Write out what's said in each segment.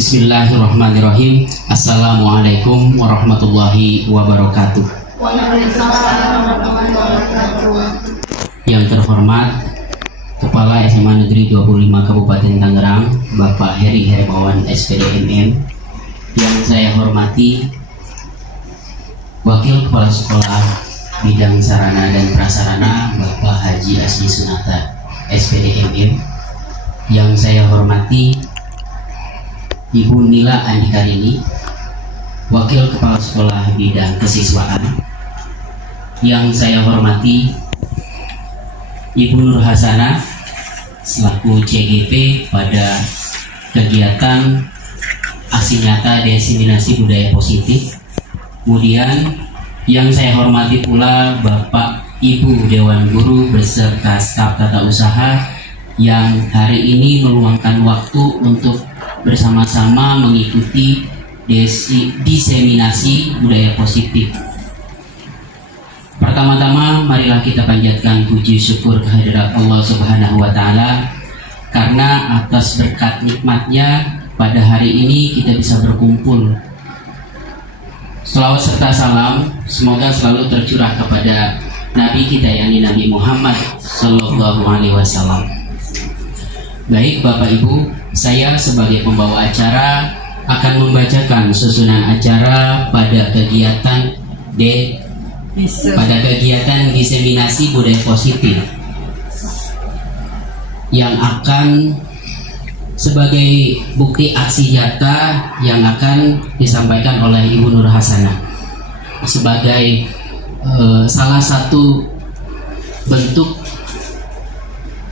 Bismillahirrahmanirrahim. Assalamualaikum warahmatullahi wabarakatuh. Yang terhormat Kepala SMA Negeri 25 Kabupaten Tangerang, Bapak Heri Hermawan SPD MM. Yang saya hormati Wakil Kepala Sekolah Bidang Sarana dan Prasarana, Bapak Haji Asli Sunata SPD MM. Yang saya hormati Ibu Nila Andikarini, Wakil Kepala Sekolah Bidang Kesiswaan. Yang saya hormati Ibu Nur Hasanah selaku CGP pada kegiatan aksi nyata diseminasi budaya positif. Kemudian yang saya hormati pula Bapak Ibu Dewan Guru beserta staf tata usaha yang hari ini meluangkan waktu untuk bersama-sama mengikuti diseminasi budaya positif. Pertama-tama marilah kita panjatkan puji syukur kehadirat Allah Subhanahu wa Ta'ala, karena atas berkat nikmatnya pada hari ini kita bisa berkumpul. Selawat serta salam semoga selalu tercurah kepada Nabi kita yakni Nabi Muhammad Sallallahu Alaihi Wasallam. Baik Bapak Ibu, saya sebagai pembawa acara akan membacakan susunan acara pada kegiatan diseminasi budaya positif yang akan sebagai bukti aksi nyata yang akan disampaikan oleh Ibu Nur Hasanah sebagai salah satu bentuk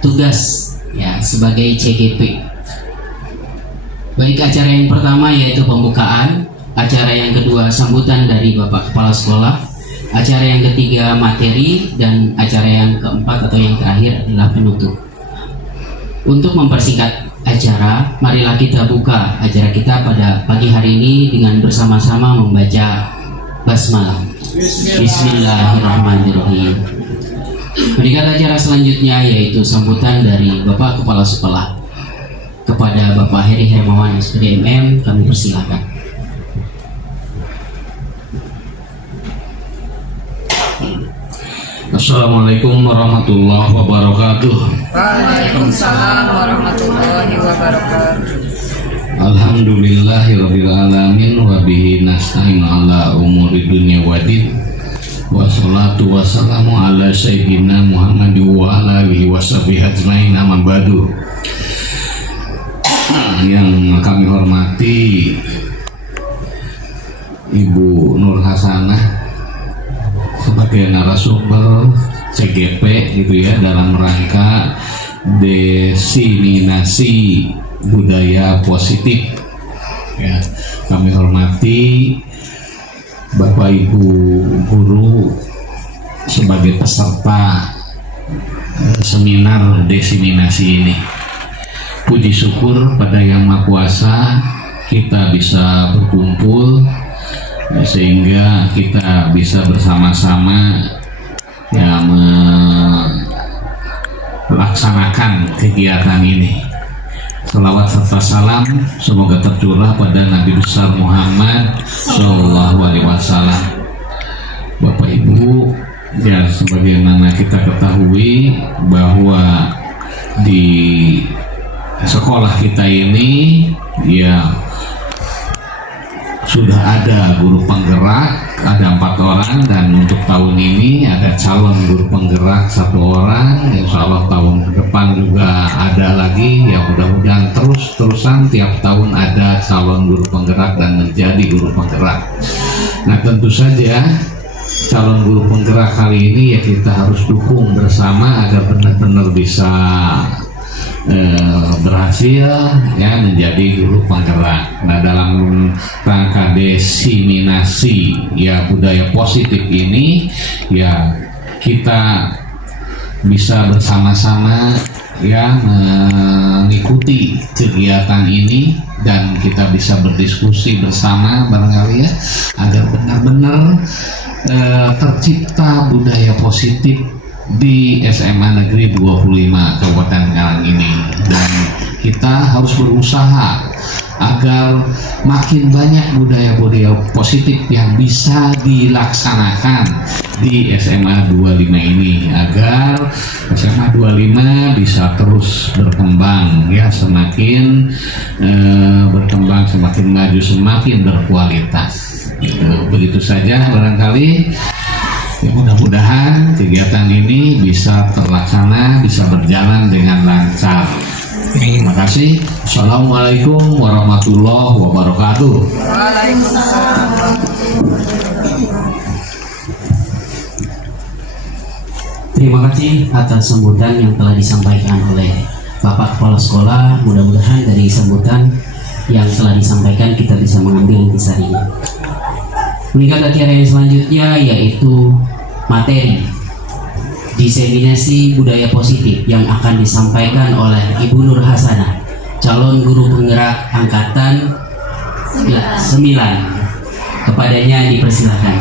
tugas ya sebagai CGP. Baik, acara yang pertama yaitu pembukaan, acara yang kedua sambutan dari Bapak Kepala Sekolah, acara yang ketiga materi, dan acara yang keempat atau yang terakhir adalah penutup. Untuk mempersingkat acara, marilah kita buka acara kita pada pagi hari ini dengan bersama-sama membaca basmalah. Bismillahirrahmanirrahim. Berikut acara selanjutnya yaitu sambutan dari Bapak Kepala Sekolah. Kepada Bapak Heri Hermawan SPD MM kami persilakan. Assalamualaikum warahmatullahi wabarakatuh. Waalaikumsalam warahmatullahi wabarakatuh. Alhamdulillahirabbil alamin wa bihi nasta'in ala umuri dunya waddin. Wassalatu wassalamu ala sayyidina Muhammad wa ala alihi washabihi ajmain, amma ba'du. Yang kami hormati Ibu Nur Hasanah sebagai narasumber CGP gitu ya dalam rangka diseminasi budaya positif ya. Kami hormati Bapak Ibu guru sebagai peserta seminar diseminasi ini. Puji syukur pada Yang Maha Kuasa kita bisa berkumpul sehingga kita bisa bersama-sama ya melaksanakan kegiatan ini. Salawat serta salam semoga tercurah pada Nabi besar Muhammad Sallallahu Alaihi Wasallam. Bapak Ibu Ya, sebagaimana kita ketahui bahwa di sekolah kita ini ya sudah ada guru penggerak, ada 4 orang, dan untuk tahun ini ada calon guru penggerak 1 orang. Insya Allah tahun depan juga ada lagi, ya mudah-mudahan terus-terusan tiap tahun ada calon guru penggerak dan menjadi guru penggerak. Nah, tentu saja calon guru penggerak kali ini ya kita harus dukung bersama agar benar-benar bisa berhasil ya menjadi guru penggerak. Nah, dalam rangka diseminasi ya budaya positif ini ya kita bisa bersama-sama ya mengikuti kegiatan ini dan kita bisa berdiskusi bersama barangkali ya agar benar-benar tercipta budaya positif di SMA Negeri 25 Kabupaten Karang ini, dan kita harus berusaha agar makin banyak budaya-budaya positif yang bisa dilaksanakan di SMA 25 ini agar SMA 25 bisa terus berkembang ya, semakin berkembang, semakin maju, semakin berkualitas. Begitu saja barangkali. Ya, mudah-mudahan kegiatan ini bisa terlaksana, bisa berjalan dengan lancar. Terima kasih. Assalamualaikum warahmatullahi wabarakatuh. Terima kasih atas sambutan yang telah disampaikan oleh Bapak Kepala Sekolah. Mudah-mudahan dari sambutan yang telah disampaikan kita bisa mengambil intisarinya. Meningkat acara yang selanjutnya yaitu materi diseminasi budaya positif yang akan disampaikan oleh Ibu Nur Hasanah, calon guru penggerak angkatan 9. Kepadanya dipersilakan.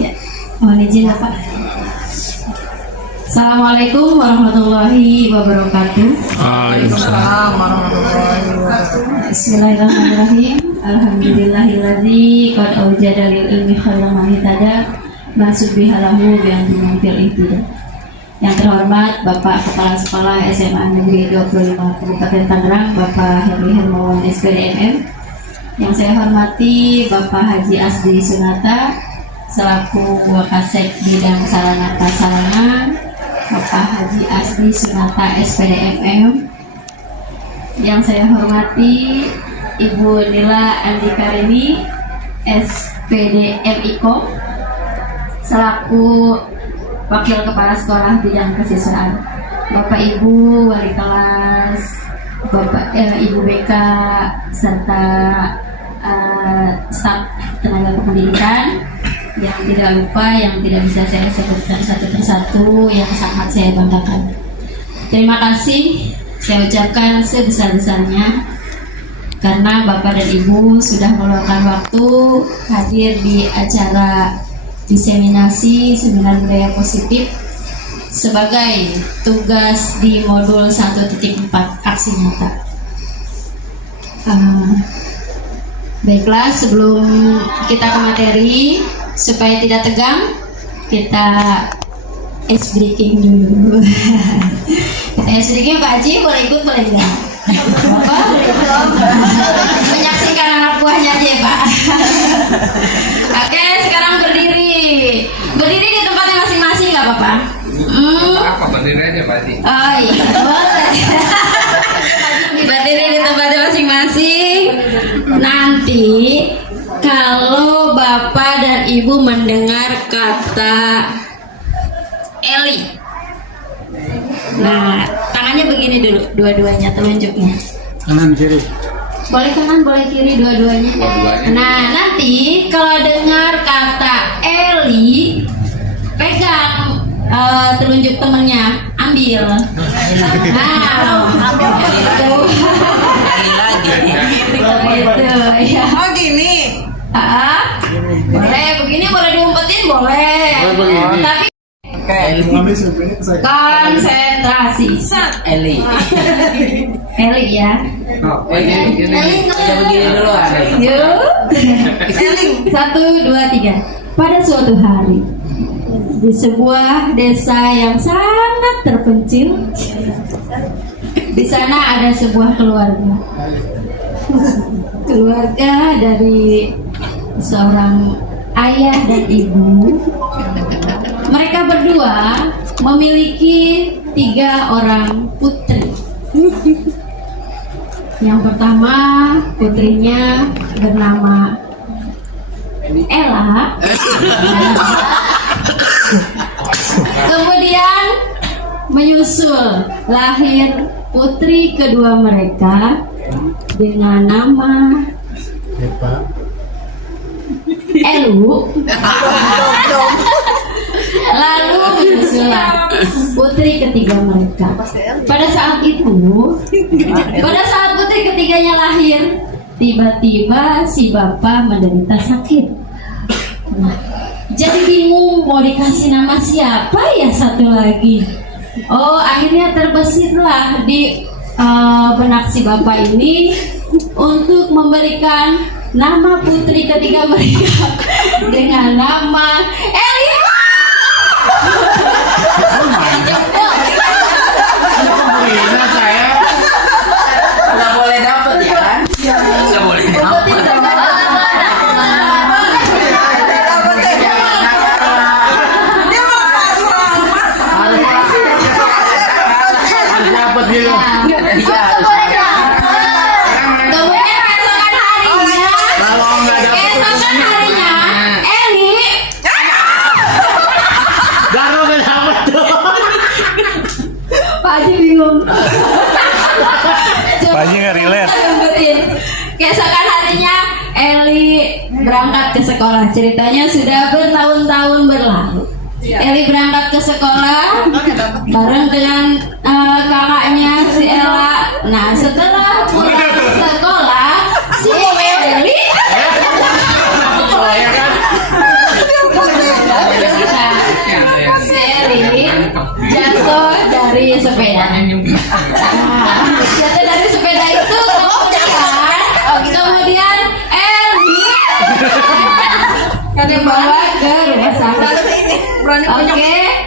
Ya, mohon izin Bapak. Assalamualaikum warahmatullahi wabarakatuh. Waalaikumsalam warahmatullahi wabarakatuh. Bismillahirrahmanirrahim. Alhamdulillahilladzi qad awjada lil ilmi khairan mahtada maksud bihalahu bi antum fil ihtida. Yang terhormat Bapak Kepala Sekolah SMA Negeri 25 Kabupaten Tangerang, Bapak Heri Hermawan SPDMM. Yang saya hormati Bapak Haji Asdi Sunata selaku Wakasek Bidang Sarana Prasarana, Bapak Haji Asdi Sunata SPDMM. Yang saya hormati Ibu Nila Andikarini SPDMIKO selaku Wakil Kepala Sekolah Bidang Kesiswaan, Bapak Ibu Wali Kelas, Bapak Ibu BK serta staf tenaga kependidikan. Yang tidak lupa, yang tidak bisa saya sebutkan satu persatu, yang sangat saya banggakan. Terima kasih saya ucapkan sebesar-besarnya karena Bapak dan Ibu sudah meluangkan waktu hadir di acara diseminasi seminar budaya positif sebagai tugas di modul 1.4 aksi nyata. Baiklah, sebelum kita ke materi, supaya tidak tegang, kita ice breaking dulu. Kita ice breaking, Pak Haji boleh ikut, boleh enggak? Bapak boleh ikut. Menyaksikan anak buahnya aja ya, Pak. Oke, sekarang berdiri. Berdiri di tempatnya masing-masing nggak apa-apa? Apa berdiri aja Pak Haji? Oh iya, boleh. Berdiri di tempatnya masing-masing. Nanti kalau Bapak dan Ibu mendengar kata Eli, nah tangannya begini dulu, dua-duanya telunjuknya. Kanan kiri. Boleh kanan, boleh kiri, dua-duanya. Nah nanti kalau dengar kata Eli, pegang telunjuk temennya, ambil. Nah, gitu ya. Oh gini. Boleh begini, boleh diumpetin, boleh. Tapi konsentrasi. Eli. Eli ya. Oh, ini begini dulu. Yuk. 1, 2, 3. Pada suatu hari di sebuah desa yang sangat terpencil, di sana ada sebuah keluarga dari seorang ayah dan ibu. Mereka berdua memiliki 3 orang putri. Yang pertama, putrinya bernama Ella. Kemudian menyusul lahir putri kedua mereka dengan nama Elu. Lalu menyusul putri ketiga mereka. Pada saat putri ketiganya lahir, tiba-tiba si bapak menderita sakit. Jadi bingung mau dikasih nama siapa ya satu lagi. Oh, akhirnya terbesitlah di benak si bapak ini untuk memberikan nama putri ketiga mereka dengan nama Elia. Nah, saya nggak boleh dapet ya kan? Nggak boleh dapet. Harus dapet gitu. Iya. Kemudian keesokan harinya Eli Baru nggak dapet tuh. Pak Haji bingung. Pak Haji nggak relate. Keesokan harinya Eli berangkat ke sekolah. Ceritanya sudah bertahun-tahun berlalu. Eli berangkat ke sekolah bareng dengan kakaknya si Ella. Nah, setelah pulang ke sekolah, si Eli jatuh dari sepeda. Jatuh dari sepeda itu kemudian Eli dibawa ke rumah sakit. Oke,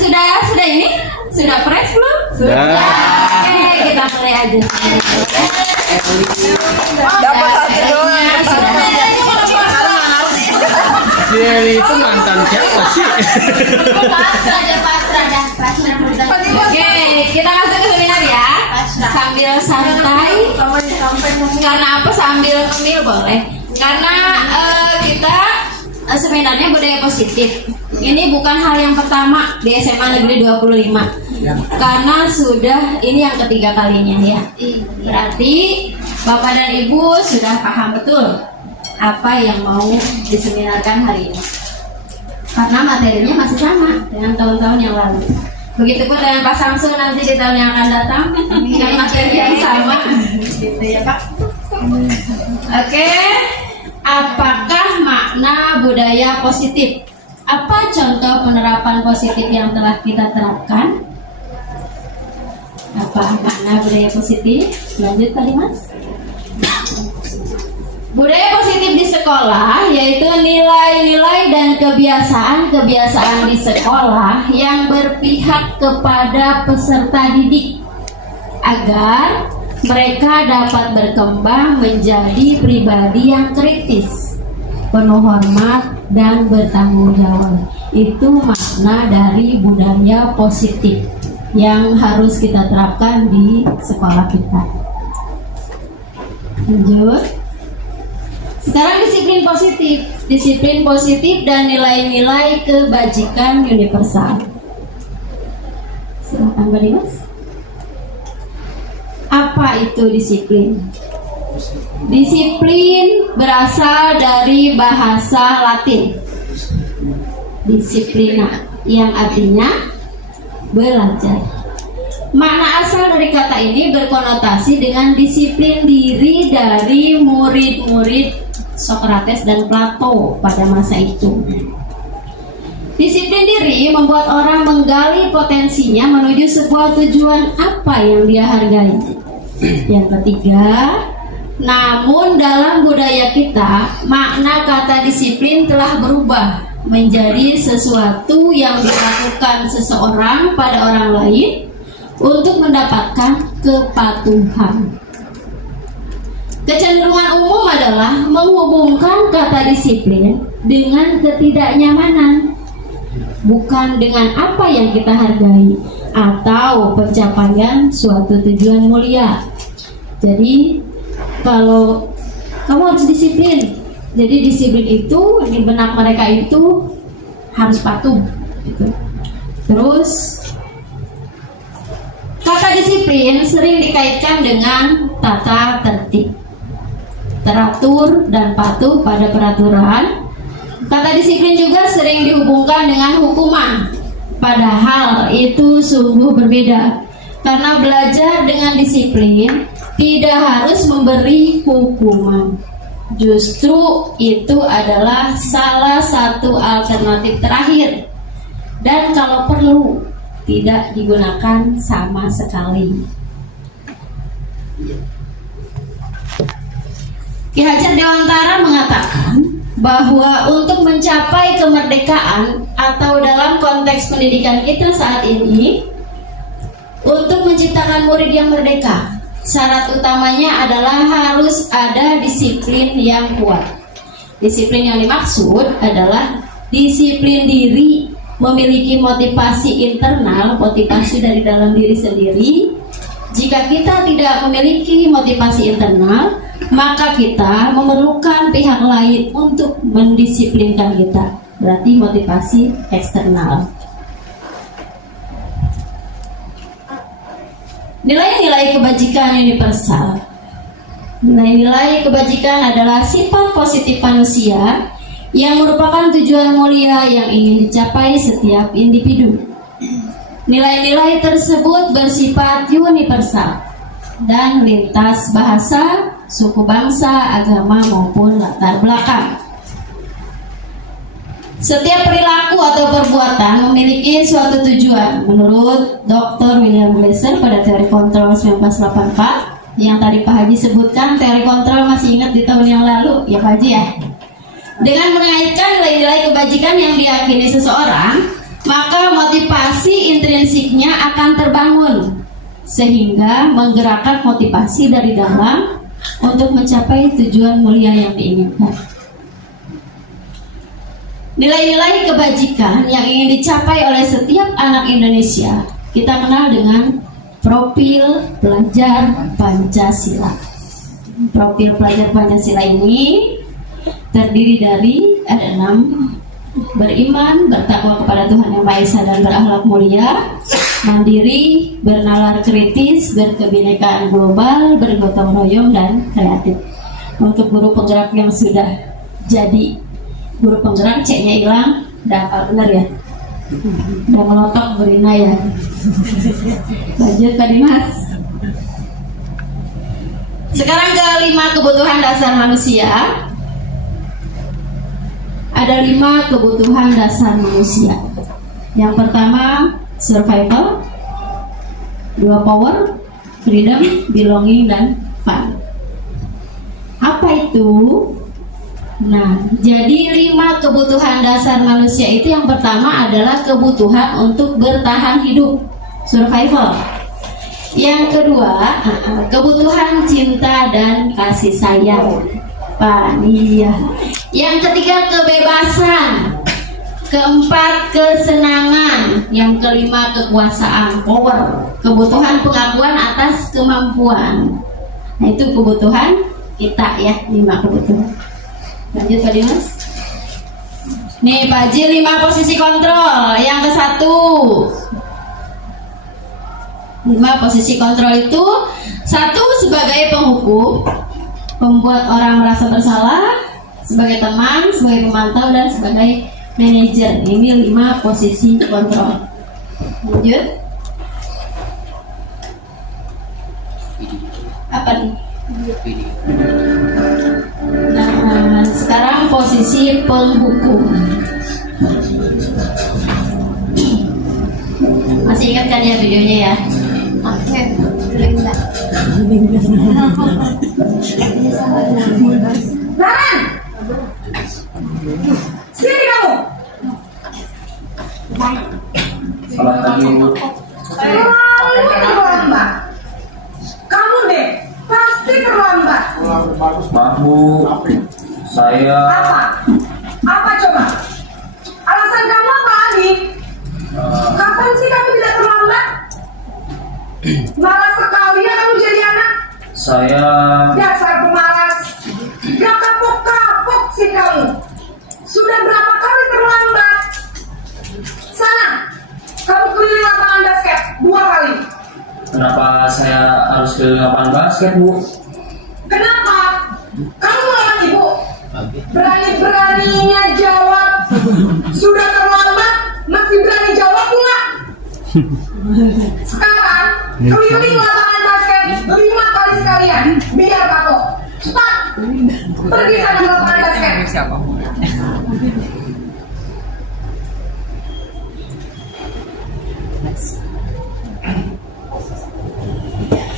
sudah ini sudah fresh belum? Sudah. Oke, kita mulai aja. Dapat satu doang. Dia itu mantan siapa sih? Oke, kita masuk ke seminar ya. Sambil santai. Karena apa? Sambil ngemil boleh. Karena kita seminarnya budaya positif. Ini bukan hal yang pertama di SMA Negeri 25. Karena sudah ini yang ketiga kalinya ya. Berarti Bapak dan Ibu sudah paham betul apa yang mau diseminarkan hari ini. Karena materinya masih sama dengan tahun-tahun yang lalu. Begitupun dengan Pak Samsul nanti di tahun yang akan datang dengan materi yang sama. Gitu ya Pak. Oke. Apakah makna budaya positif? Apa contoh penerapan positif yang telah kita terapkan? Apa makna budaya positif? Lanjut Pak Dimas. Budaya positif di sekolah yaitu nilai-nilai dan kebiasaan-kebiasaan di sekolah yang berpihak kepada peserta didik agar mereka dapat berkembang menjadi pribadi yang kritis, penuh hormat dan bertanggung jawab. Itu makna dari budaya positif yang harus kita terapkan di sekolah kita. Lanjut. Sekarang disiplin positif dan nilai-nilai kebajikan universal. Silakan Mbak Dimas. Apa itu disiplin? Disiplin berasal dari bahasa Latin disiplina, yang artinya belajar. Makna asal dari kata ini berkonotasi dengan disiplin diri dari murid-murid Socrates dan Plato pada masa itu. Disiplin diri membuat orang menggali potensinya menuju sebuah tujuan apa yang dia hargai. Yang ketiga, namun dalam budaya kita, makna kata disiplin telah berubah menjadi sesuatu yang dilakukan seseorang pada orang lain untuk mendapatkan kepatuhan. Kecenderungan umum adalah menghubungkan kata disiplin dengan ketidaknyamanan, bukan dengan apa yang kita hargai atau pencapaian suatu tujuan mulia. Jadi kalau kamu harus disiplin, jadi disiplin itu di benak mereka itu harus patuh gitu. Terus kata disiplin sering dikaitkan dengan tata tertib, teratur dan patuh pada peraturan. Kata disiplin juga sering dihubungkan dengan hukuman, padahal itu sungguh berbeda. Karena belajar dengan disiplin tidak harus memberi hukuman. Justru itu adalah salah satu alternatif terakhir, dan kalau perlu tidak digunakan sama sekali. Ki Hajar Dewantara mengatakan bahwa untuk mencapai kemerdekaan atau dalam konteks pendidikan kita saat ini, untuk menciptakan murid yang merdeka, syarat utamanya adalah harus ada disiplin yang kuat. Disiplin yang dimaksud adalah disiplin diri, memiliki motivasi internal, motivasi dari dalam diri sendiri. Jika kita tidak memiliki motivasi internal, maka kita memerlukan pihak lain untuk mendisiplinkan kita. Berarti motivasi eksternal. Nilai-nilai kebajikan universal. Nilai-nilai kebajikan adalah sifat positif manusia yang merupakan tujuan mulia yang ingin dicapai setiap individu. Nilai-nilai tersebut bersifat universal dan lintas bahasa, suku bangsa, agama maupun latar belakang. Setiap perilaku atau perbuatan memiliki suatu tujuan. Menurut Dr. William Glasser pada teori kontrol 1984, yang tadi Pak Haji sebutkan, teori kontrol masih ingat di tahun yang lalu, ya Pak Haji ya? Dengan mengaitkan nilai-nilai kebajikan yang diyakini seseorang, maka motivasi intrinsiknya akan terbangun, sehingga menggerakkan motivasi dari dalam untuk mencapai tujuan mulia yang diinginkan. Nilai-nilai kebajikan yang ingin dicapai oleh setiap anak Indonesia kita kenal dengan profil pelajar Pancasila. Profil pelajar Pancasila ini terdiri dari ada 6: beriman, bertakwa kepada Tuhan Yang Maha Esa dan berakhlak mulia, mandiri, bernalar kritis, berkebinekaan global, bergotong royong dan kreatif. Untuk guru penggerak yang sudah jadi guru penggerak, C-nya hilang, udah hafal benar ya, udah melotok Burina ya. Lanjut Pak Dimas. Sekarang ke 5 kebutuhan dasar manusia. Ada 5 kebutuhan dasar manusia. Yang pertama survival, 2 power, freedom, belonging, dan fun. Apa itu? Nah, jadi 5 kebutuhan dasar manusia itu yang pertama adalah kebutuhan untuk bertahan hidup, survival. Yang kedua, kebutuhan cinta dan kasih sayang, iya. Yang ketiga, kebebasan. Keempat, kesenangan. Yang kelima, kekuasaan, power. Kebutuhan pengakuan atas kemampuan. Nah, itu kebutuhan kita ya, 5 kebutuhan. Lanjut Pak Dimas. Nih Pak Haji, 5 posisi kontrol. Yang ke-1, 5 posisi kontrol itu: 1 sebagai penghukum, membuat orang merasa bersalah, sebagai teman, sebagai pemantau, dan sebagai manajer. Ini 5 posisi kontrol. Lanjut. Apa nih? Nah, sekarang posisi penghukum. Masih ingat kan ya videonya ya? Oke, Linda. Naren, sini kamu. Selamat pagi Bu. Terlalu terlambat. Kamu deh, pasti terlambat. Maaf Bu, saya Apa? Apa coba? Alasan kamu apa lagi? Kapan sih kamu tidak terlambat? Malas sekali ya kamu jadi anak. saya Dasar pemalas. Gak kapok-kapok sih kamu. Sudah berapa kali terlambat? Sana, kamu keliling lapangan basket 2 kali. kenapa saya harus ke lapangan basket Bu? Kenapa? Kamu melawan ibu. Berani-beraninya jawab. Sudah terlambat, masih berani jawab pula. Sekarang, keliling lapangan basket 5 kali sekalian. Biar kapok. Cepat. Pergi sana ke lapangan basket.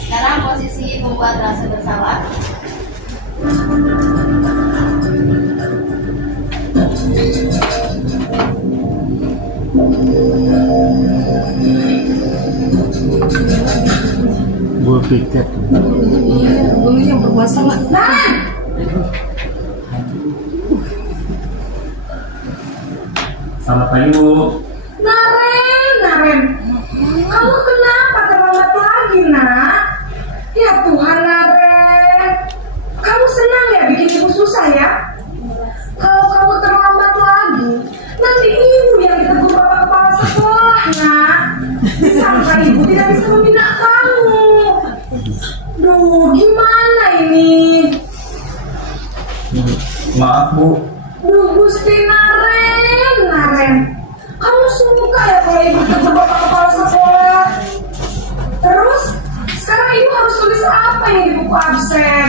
Sekarang posisi membuat rasa bersalah. Gua piket. Naren, Selamat pagi Bu. Naren. Kamu kenapa terlambat lagi, nak? Ya Tuhan, Naren. Kamu senang ya bikin ibu susah ya? Kalau kamu terlambat lagi, nanti ibu yang ditegur bapak kepala sekolah, nak. Sampai ibu tidak bisa membina kamu. Duh, gimana ini? Maaf Bu, Duh, Gusti Naren. Kamu suka ya kalau ibu tegur bapak kepala sekolah? Terus, sekarang ibu harus tulis apa yang di buku absen?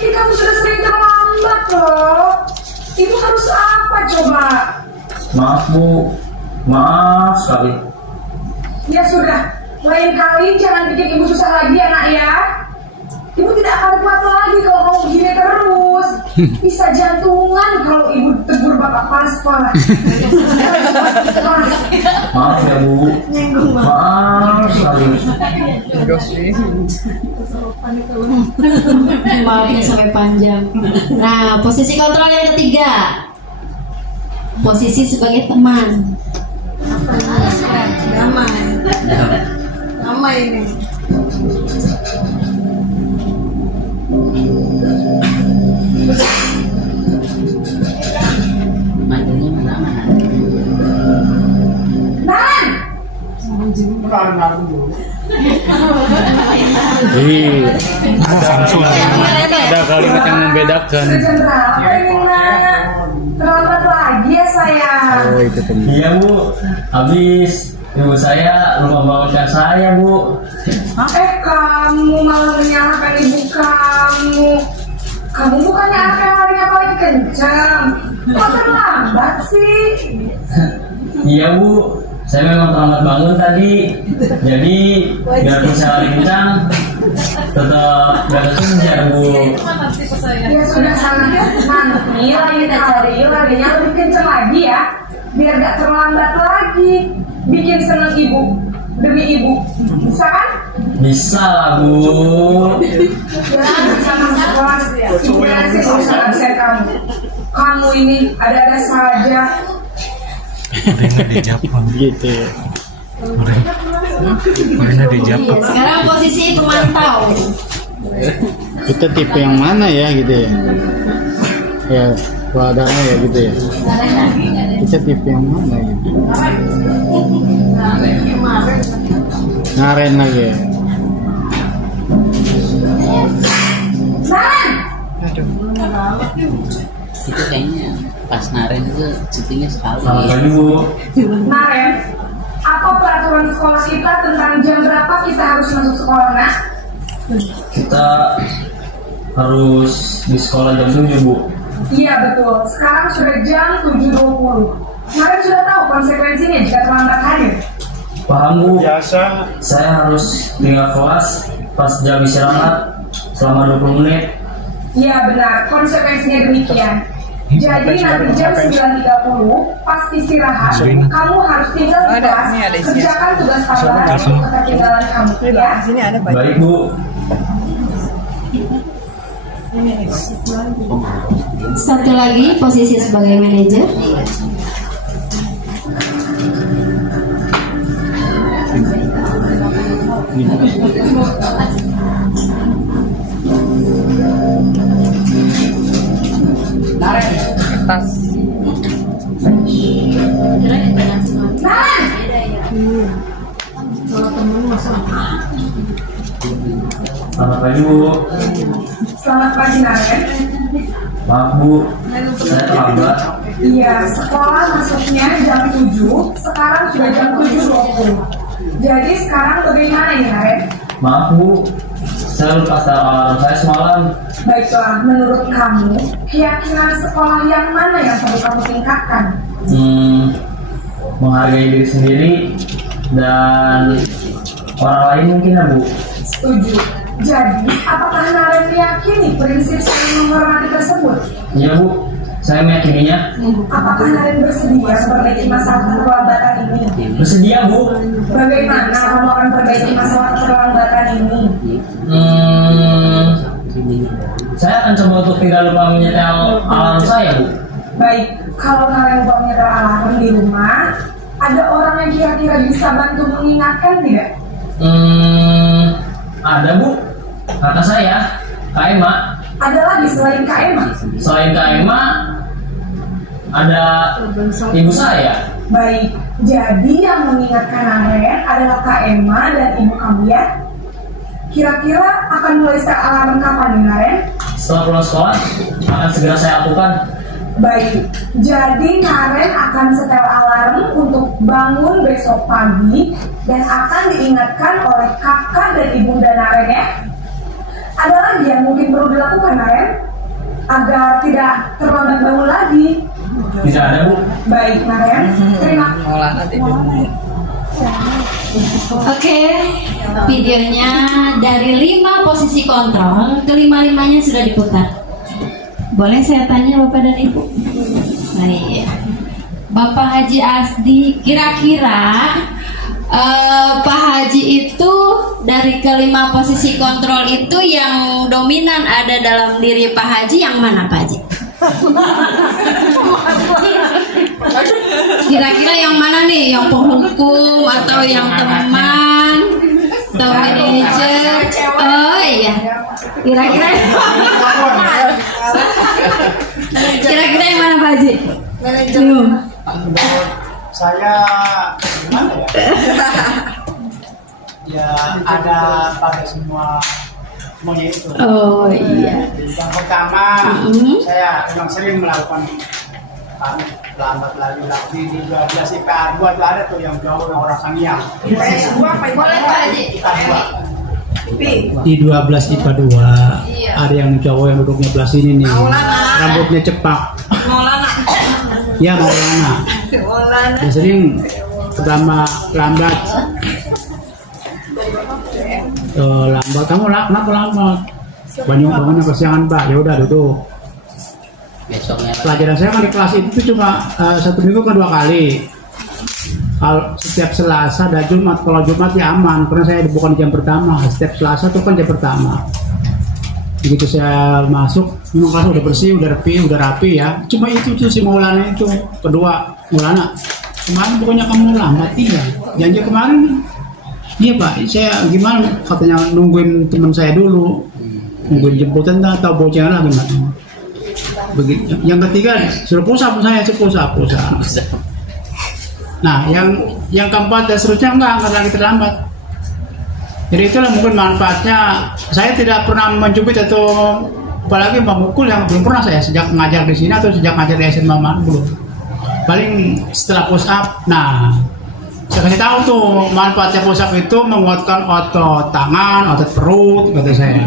Ini kamu sudah sering terlambat loh. Ibu harus apa coba? maaf Bu, maaf sekali. Ya sudah, lain kali jangan bikin ibu susah lagi ya nak ya. Ibu tidak akan kuat lagi kalau kamu begini terus. Bisa jantungan kalau ibu tegur bapak kepala sekolah. Maaf ya Bu, maaf sekali. Maafnya sampai panjang. Nah, posisi kontrol yang ketiga. Posisi sebagai teman. Damai ini. Mantunya mana? Naren, Ada kalimat yang membedakan. sudah jam berapa ini nak? Terlambat lagi ya sayang. Oh, itu teman. Iya Bu, habis ibu saya lupa bangunkan saya Bu. Kamu malah menyalahkan ibu kamu. Kamu bukannya anak yang larinya paling kencang. Kok terlambat sih? Iya Bu, saya memang terlambat bangun tadi. Jadi biarpun saya lari kencang, tetap gak kesenjar Bu. Ya sudah sana. Nanti lagi cari larinya lebih kencang lagi ya. Biar gak terlambat lagi. Bikin senang ibu. Demi ibu. Bisa kan? Bisa lah Bu. Jangan bersama sekolah. Gimana sih urusan absen kamu? Kamu ini ada-ada saja. Gitu ya. Mana di Iya, sekarang posisi pemantau. Kita tipe yang mana ya gitu ya? Ya, keadaannya ya gitu ya. Kita tipe yang mana gitu? Ngaren lagi ya. Naren! Itu kayaknya pas Naren itu cutinya sekali. Selamat pagi Bu. Naren, apa peraturan sekolah kita tentang jam berapa kita harus masuk sekolah, nak? Kita harus di sekolah jam 7 Bu. Iya betul, sekarang sudah jam 7.20. Naren sudah tahu konsekuensinya jika terlambat hadir. Paham Bu? Biasa. Saya harus tinggal kelas pas jam istirahat selama 20 menit. Iya benar, konsekuensinya demikian. Jadi nanti jam 9.30 pas istirahat, kamu harus tinggal di kelas, kerjakan tugas tambahan untuk ketertinggalan kamu ya. Baik Bu. Satu lagi posisi sebagai manajer. Selamat pagi Bu. Selamat pagi Naren. Maaf Bu, saya terlambat. Iya, sekolah masuknya jam 7, sekarang sudah jam 7.20. Jadi sekarang bagaimana ya Naren? Maaf Bu, saya lupa setel alarm saya semalam. Baiklah, menurut kamu, keyakinan sekolah yang mana yang perlu kamu tingkatkan? Menghargai diri sendiri dan orang lain mungkin ya Bu. Setuju. Jadi, apakah Naren meyakini prinsip saling menghormati tersebut? Iya Bu, saya meyakininya. Apakah Naren bersedia memperbaiki masalah keterlambatan ini? Bersedia Bu. Bagaimana kamu akan perbaiki masalah keterlambatan ini? Saya akan coba untuk tidak lupa menyetel alarm saya Bu. Baik, kalau Naren lupa menyetel alarm di rumah, ada orang yang kira-kira bisa bantu mengingatkan tidak? Ada Bu, kata saya, Kak Emma. Ada lagi selain Kak Emma? Selain Kak Emma, ada ibu saya. Baik, jadi yang mengingatkan Naren adalah Kak Emma dan ibu kamu ya? Kira-kira akan mulai setel alarm kapan nih Naren? Setelah pulang sekolah, akan segera saya lakukan. Baik, jadi Naren akan setel alarm untuk bangun besok pagi dan akan diingatkan oleh kakak dan ibunda Naren ya. Ada lagi yang mungkin perlu dilakukan Naren agar tidak terlambat bangun lagi. Tidak ada Bu. Baik Naren, terima. Oke, videonya dari 5 posisi kontrol ke 5-5-nya sudah diputar. Boleh saya tanya Bapak dan Ibu? Nah, iya. Bapak Haji Asdi, kira-kira Pak Haji itu dari kelima posisi kontrol itu yang dominan ada dalam diri Pak Haji yang mana Pak Haji? Kira-kira yang mana nih? Yang penghukum atau yang teman atau manajer? Oh iya. Kira-kira kira-kira yang mana Pak Haji? Saya gimana ya? Ya ada pada semuanya itu. Oh iya. Yang pertama saya memang sering melakukan lambat lagi di 12 IPA 2 itu ada tuh yang jauh orang Sangiang. Boleh Pak Haji. Di 12 IPA 2 ada yang cowok yang duduknya belah sini nih. Rambutnya cepak. Ya Maulana. Dia sering pertama lambat. Lambat kamu kenapa lambat? Bangunnya kesiangan Pak. Ya udah duduk. Besoknya Pelajaran saya kan di kelas itu cuma 1 minggu kan 2 kali. Kalau setiap Selasa dan Jumat, kalau Jumat ya aman karena saya bukan di jam pertama. Setiap Selasa itu kan jam pertama. Begitu saya masuk, memang kelas udah bersih, udah rapi ya. Cuma itu si Maulana itu. Kedua, Maulana, kemarin pokoknya kamu lambat iya. Janji kemarin, iya Pak, saya gimana? Katanya nungguin teman saya dulu, nungguin jemputan atau bocengan lagi gimana? Begitu. Yang ketiga, suruh pusap saya, pusap. Nah, yang keempat dan seterusnya enggak lagi terlambat. Jadi itulah mungkin manfaatnya. Saya tidak pernah mencubit atau apalagi memukul yang belum pernah saya sejak mengajar di sini atau sejak mengajar di SMA belum. Paling setelah push up. Nah, saya kasih tahu tuh manfaatnya push up itu menguatkan otot tangan, otot perut, kata saya,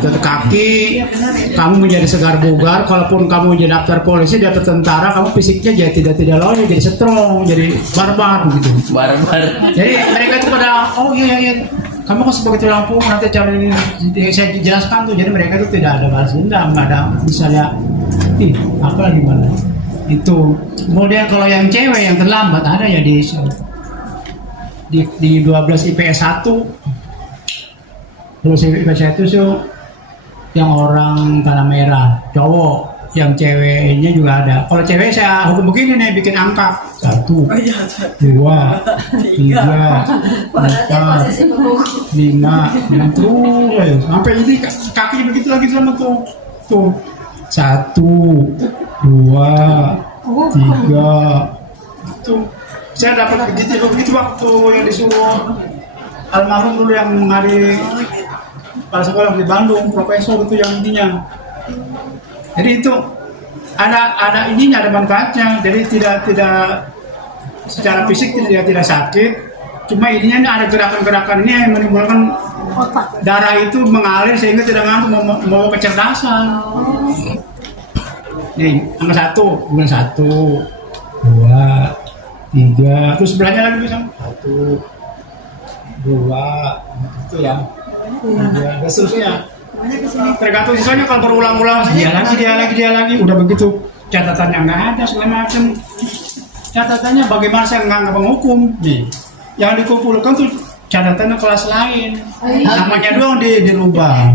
otot kaki. Kamu menjadi segar bugar. Kalaupun kamu jadi daftar polisi, daftar tentara, kamu fisiknya jadi tidak loyo, jadi strong, jadi barbar gitu. barbar. Jadi mereka itu pada oh iya. kamu kan sebagai tulang punggung nanti cara ini saya jelaskan tuh. Jadi mereka itu tidak ada balas dendam, nggak ada misalnya apa gimana itu. Kemudian kalau yang cewek yang terlambat ada ya di 12 IPS 1. Terus IPS 1 tuh yang orang tanah merah cowok, yang ceweknya juga ada. Kalau cewek saya hukum begini nih, bikin angka 1, 2, 3, 4, 5, terus sampai ini kakinya begitu lagi sama tuh 1, 2, 3 tuh. Saya dapat begitu waktu yang disuruh almarhum dulu yang hari kepala sekolah di Bandung, profesor itu yang intinya. Jadi itu ada ininya, ada manfaatnya. Jadi tidak secara fisik tidak sakit. Cuma ininya ada gerakan-gerakan ini yang menimbulkan darah itu mengalir sehingga tidak ngantuk, membawa kecerdasan. Nih, angka 1, bukan 1, 2, 3, terus sebelahnya lagi bisa 1, 2, itu ya. Dan seterusnya. Tergantung siswanya, kalau berulang-ulang dia lagi, udah begitu catatannya nggak ada segala macam. Catatannya bagaimana saya nggak menghukum nih. Yang dikumpulkan tuh catatannya kelas lain, namanya doang dirubah.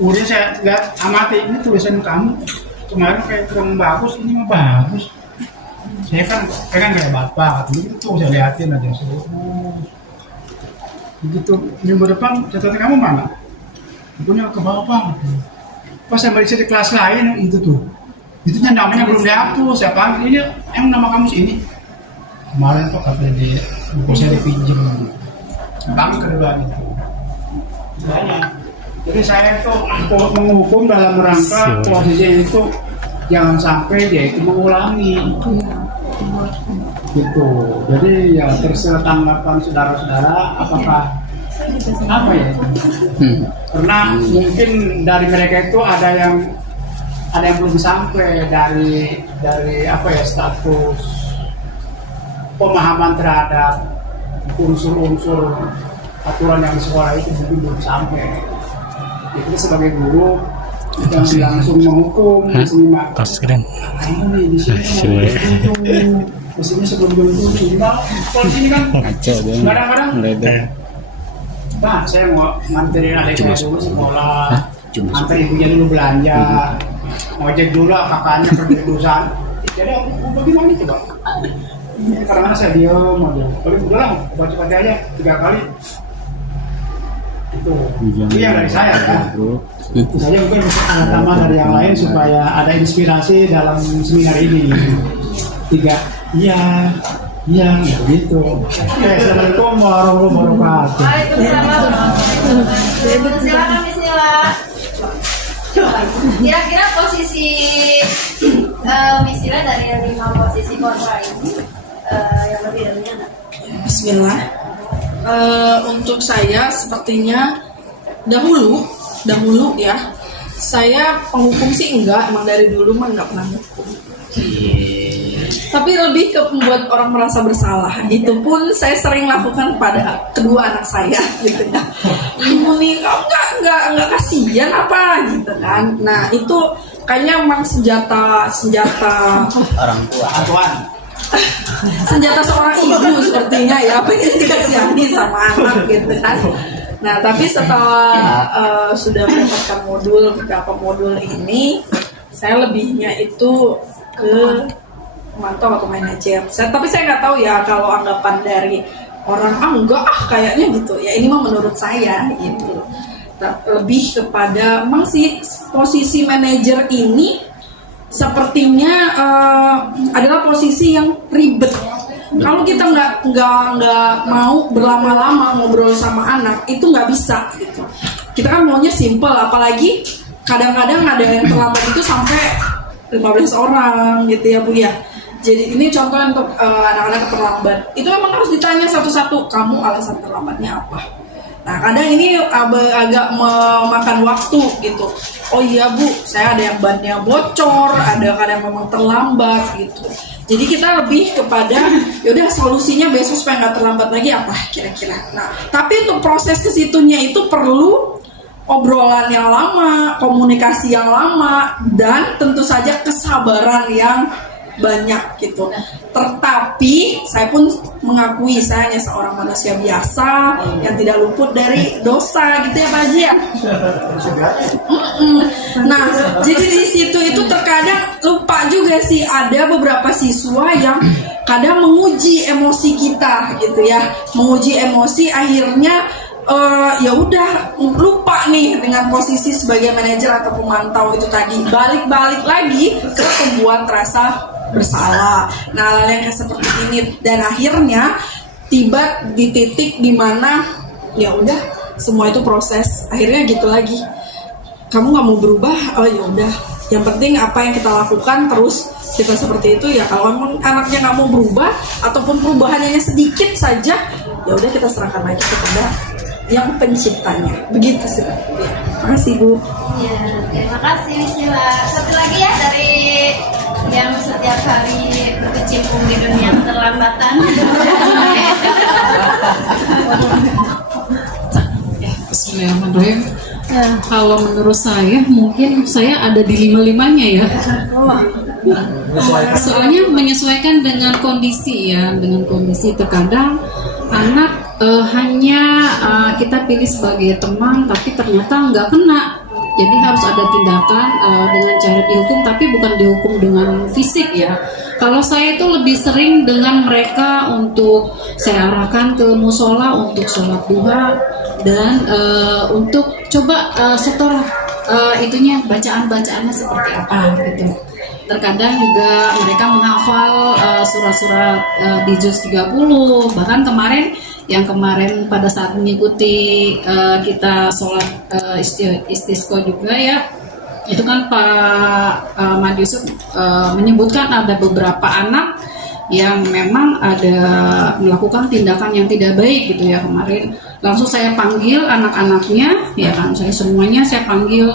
Udah saya lihat amati, ini tulisan kamu kemarin kayak kurang bagus, ini mah bagus. Saya kan kayak bapak, gitu saya liatin aja terus. Begitu minggu depan catatan kamu mana? Punya ke bawah. Pas saya meriksa di kelas lain itu tuh, itu namanya belum dihapus. Saya panggil, ini yang nama kamu sini. Kemarin kok kata di buku saya dipinjam. Panggil kedua itu. Banyak. Jadi saya itu menghukum dalam rangka posisinya itu jangan sampai dia itu mengulangi. Gitu. Jadi ya terserah tanggapan saudara-saudara apakah apa ya? Karena mungkin dari mereka itu ada yang belum sampai dari apa ya, status pemahaman terhadap unsur-unsur aturan yang di sekolah itu mungkin belum sampai. Jadi sebagai guru yang langsung menghukum, Tas keren. Ini di sini mestinya sebelum itu kalau sini kan kadang-kadang Pak, saya mau nganterin adik saya dulu sekolah, antar ibunya dulu belanja, ngojek dulu kakaknya pergi urusan. Jadi bagaimana itu Pak? Kadang-kadang saya diam aja. Kalau udah lah, baca aja 3 kali. Itu yang dari saya ya. Itu saja mungkin ada tambah dari yang lain supaya ada inspirasi dalam seminar ini. 3. Iya, gitu. Oke, assalamualaikum warahmatullahi wabarakatuh. Waalaikumsalam. Silakan Bismillah. Kira-kira posisi Bismillah dari 5 posisi kontra ini yang lebih dari mana? Bismillah. Untuk saya sepertinya dahulu ya, saya penghukum sih enggak, emang dari dulu mah enggak pernah menghukum. Tapi lebih ke membuat orang merasa bersalah. Itu pun saya sering lakukan pada kedua anak saya, gitu ya. Ibu nih, kamu nggak kasihan apa, gitu kan? Nah itu kayaknya memang senjata Orang tua. senjata seorang ibu sepertinya ya, pengen dikasihani sama anak, gitu kan. Nah tapi setelah sudah mendapatkan beberapa modul ini, saya lebihnya itu ke mantau atau manajer. Tapi saya nggak tahu ya kalau anggapan dari orang enggak kayaknya gitu ya, ini mah menurut saya gitu. Lebih kepada memang sih posisi manajer ini sepertinya adalah posisi yang ribet. Kalau kita nggak mau berlama-lama ngobrol sama anak itu nggak bisa gitu. Kita kan maunya simple, apalagi kadang-kadang ada yang terlambat itu sampai 15 orang gitu ya Bu ya. Jadi ini contoh untuk anak-anak terlambat. Itu memang harus ditanya satu-satu, kamu alasan terlambatnya apa? Nah kadang ini agak memakan waktu gitu. Oh iya Bu, saya ada yang bannya bocor, ada kadang memang terlambat gitu. Jadi kita lebih kepada yaudah solusinya besok supaya nggak terlambat lagi apa kira-kira. Nah, tapi untuk proses ke situnya itu perlu obrolan yang lama, komunikasi yang lama, dan tentu saja kesabaran yang banyak gitu. Tetapi saya pun mengakui saya hanya seorang manusia biasa yang tidak luput dari dosa gitu ya Pak Haji ya. Nah, jadi di situ itu terkadang lupa juga sih, ada beberapa siswa yang kadang menguji emosi kita gitu ya, menguji emosi akhirnya ya udah lupa nih dengan posisi sebagai manajer atau pemantau itu tadi, balik-balik lagi ke pembuat rasa bersalah. Nah, hal yang kayak seperti ini dan akhirnya tiba di titik dimana ya udah semua itu proses, akhirnya gitu lagi. Kamu nggak mau berubah, oh ya udah. Yang penting apa yang kita lakukan terus kita seperti itu ya. Kalau memang anaknya nggak mau berubah ataupun perubahannya sedikit saja, ya udah kita serahkan lagi kepada yang penciptanya. Begitu sih. Ya. Terima kasih Bu. Ya, terima kasih Sila. Satu lagi ya dari yang setiap hari berkecimpung di dunia keterlambatan. Bismillahirrahmanirrahim. Kalau menurut saya mungkin saya ada di lima-limanya ya. Soalnya menyesuaikan dengan kondisi ya, dengan kondisi terkadang anak hanya kita pilih sebagai teman tapi ternyata nggak kena. Jadi harus ada tindakan dengan cara dihukum, tapi bukan dihukum dengan fisik ya. Kalau saya itu lebih sering dengan mereka untuk saya arahkan ke musola untuk sholat duha dan untuk coba setor itunya bacaan-bacaannya seperti apa gitu. Terkadang juga mereka menghafal surat-surat di juz 30, bahkan kemarin pada saat mengikuti kita sholat istisqa juga ya, itu kan Pak Mad Yusuf menyebutkan ada beberapa anak yang memang ada melakukan tindakan yang tidak baik gitu ya. Kemarin langsung saya panggil anak-anaknya ya kan, saya semuanya saya panggil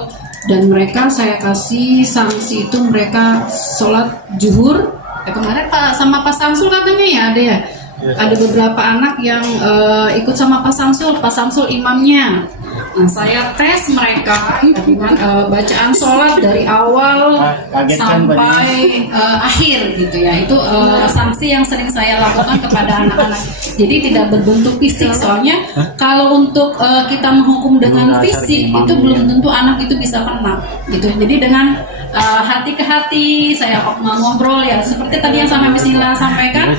dan mereka saya kasih sanksi itu, mereka sholat zuhur kemarin sama Pak Samsul katanya ya ada ya. Ada beberapa anak yang ikut sama Pak Samsul imamnya. Nah, saya tes mereka dengan bacaan sholat dari awal sampai akhir gitu ya. Itu sanksi yang sering saya lakukan kepada anak-anak. Jadi tidak berbentuk fisik, soalnya kalau untuk kita menghukum dengan fisik itu belum tentu anak itu bisa kena gitu. Jadi dengan hati ke hati saya ngobrol ya, seperti tadi yang sama Miss Nila sampaikan.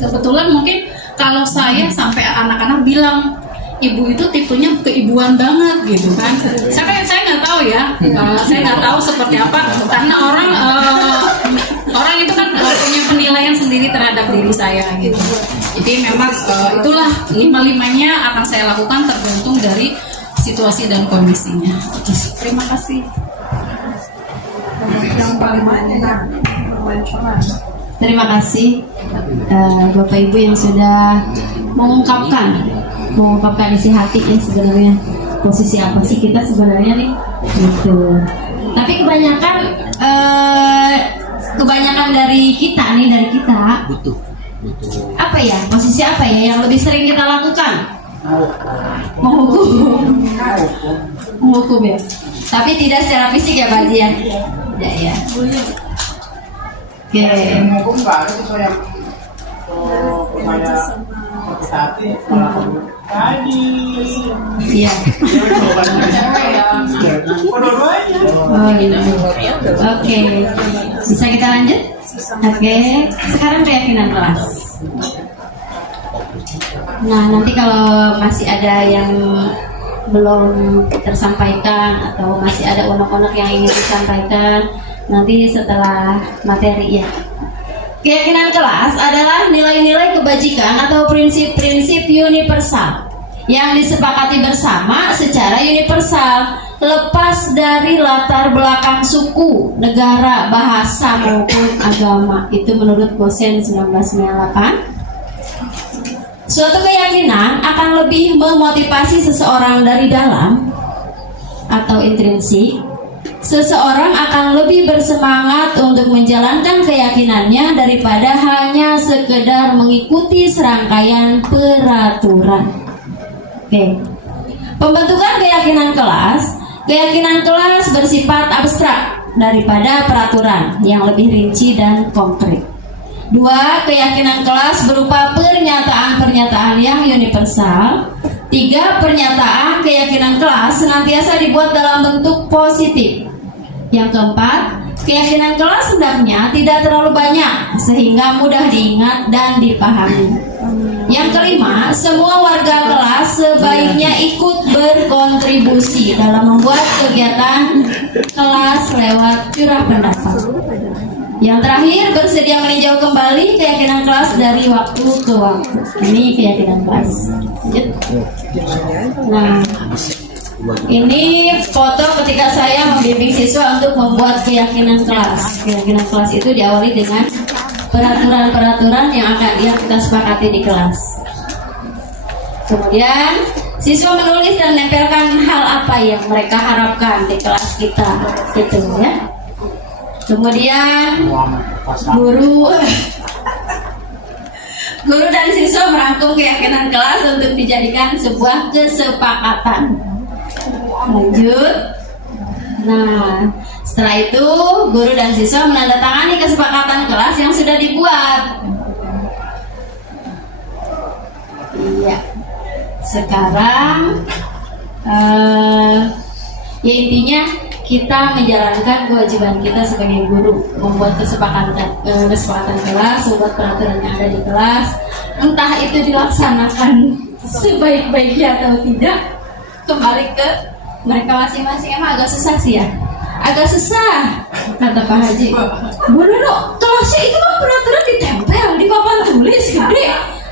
Kebetulan mungkin kalau saya sampai anak-anak bilang ibu itu tipenya keibuan banget gitu kan. Saya nggak tahu ya, saya nggak tahu seperti apa karena orang itu kan punya penilaian sendiri terhadap diri saya gitu. Jadi memang itulah lima-limanya akan saya lakukan tergantung dari situasi dan kondisinya. Terima kasih. Yang paling banyak Terima kasih Bapak Ibu yang sudah mengungkapkan isi hati ya, sebenarnya posisi apa sih kita sebenarnya nih gitu. Tapi kebanyakan dari kita apa ya, posisi apa ya yang lebih sering kita lakukan? Menghukum ya, tapi tidak secara fisik ya Pak Haji ya. Ya. Oke. Iya. Oke. Bisa kita lanjut? Oke. Sekarang keyakinan kelas. Nah, nanti kalau masih ada yang belum tersampaikan atau masih ada unek-unek yang ingin disampaikan nanti setelah materi ya. Keyakinan kelas adalah nilai-nilai kebajikan atau prinsip-prinsip universal yang disepakati bersama secara universal, lepas dari latar belakang suku, negara, bahasa maupun agama. Itu menurut Gosen 1998. Suatu keyakinan akan lebih memotivasi seseorang dari dalam atau intrinsik, seseorang akan lebih bersemangat untuk menjalankan keyakinannya daripada hanya sekedar mengikuti serangkaian peraturan. Oke. Pembentukan keyakinan kelas bersifat abstrak daripada peraturan yang lebih rinci dan konkret. 2. Keyakinan kelas berupa pernyataan-pernyataan yang universal. 3. Pernyataan keyakinan kelas senantiasa dibuat dalam bentuk positif. Yang keempat, keyakinan kelas hendaknya tidak terlalu banyak sehingga mudah diingat dan dipahami. Yang kelima, semua warga kelas sebaiknya ikut berkontribusi dalam membuat kegiatan kelas lewat curah pendapat. Yang terakhir, bersedia meninjau kembali keyakinan kelas dari waktu ke waktu. Ini keyakinan kelas. Nah, ini foto ketika saya membimbing siswa untuk membuat keyakinan kelas. Keyakinan kelas itu diawali dengan peraturan-peraturan yang kita sepakati di kelas. Kemudian siswa menulis dan menempelkan hal apa yang mereka harapkan di kelas kita, gitu ya. Kemudian guru dan siswa merangkum keyakinan kelas untuk dijadikan sebuah kesepakatan. Lanjut. Nah, setelah itu guru dan siswa menandatangani kesepakatan kelas yang sudah dibuat. Iya. Sekarang ya intinya kita menjalankan kewajiban kita sebagai guru, membuat kesepakatan kelas, membuat peraturan yang ada di kelas. Entah itu dilaksanakan sebaik-baiknya atau tidak, kembali ke mereka masing-masing. Emang agak susah sih ya, agak susah, kata Pak Haji. Bener kelasnya itu kan peraturan ditempel di papan tulis gede,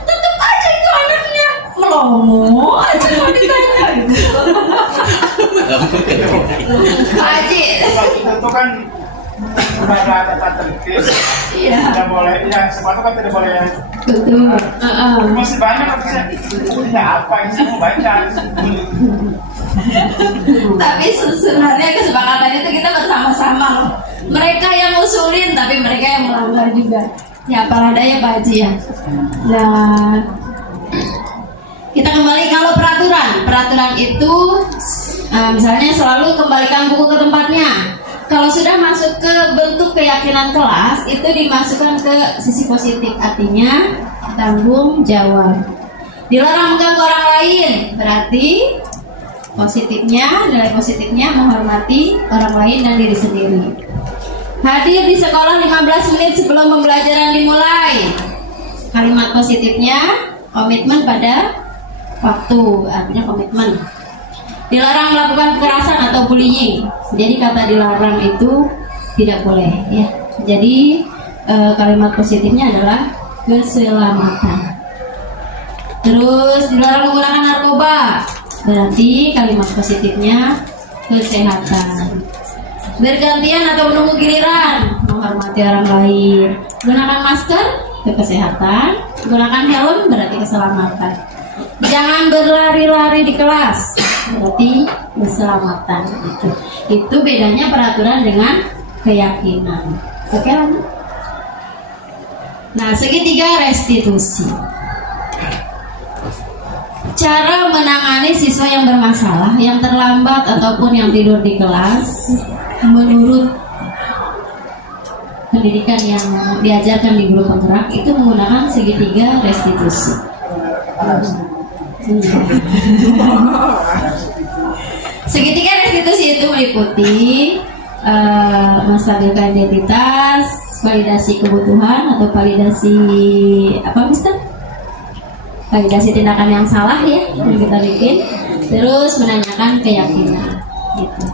tetap aja itu anaknya melongo aja kalau ditanya. Pak Haji, itu kan udah ada kata tertib, tidak boleh, ya sepatu kan tidak boleh. betul. Masih banyak katanya, tidak apa ini mau baca. Tapi sebenarnya kesepakatan itu kita bersama-sama loh. Mereka yang usulin, tapi mereka yang melanggar juga. Ya apalah daya Pak Haji ya. Nah, kita kembali kalau peraturan itu misalnya selalu kembalikan buku ke tempatnya. Kalau sudah masuk ke bentuk keyakinan kelas, itu dimasukkan ke sisi positif, artinya tanggung jawab. Dilarang mengganggu orang lain, berarti nilai positifnya menghormati orang lain dan diri sendiri. Hadir di sekolah 15 menit sebelum pembelajaran dimulai. Kalimat positifnya komitmen pada waktu, artinya komitmen. Dilarang melakukan kekerasan atau bullying. Jadi kata dilarang itu tidak boleh ya. Jadi kalimat positifnya adalah keselamatan. Terus dilarang menggunakan narkoba. Berarti kalimat positifnya kesehatan. Bergantian atau menunggu giliran, menghormati orang lain. Gunakan masker, kesehatan. Gunakan helm, berarti keselamatan. Jangan berlari-lari di kelas, berarti keselamatan. Itu bedanya peraturan dengan keyakinan. Oke lah. Nah, segitiga restitusi. Cara menangani siswa yang bermasalah, yang terlambat ataupun yang tidur di kelas, menurut pendidikan yang diajarkan di guru penggerak itu menggunakan segitiga restitusi. Segitiga restitusi itu meliputi menstabilkan identitas, validasi kebutuhan atau validasi apa Mister? Validasi tindakan yang salah ya yang kita bikin, terus menanyakan keyakinan gitu.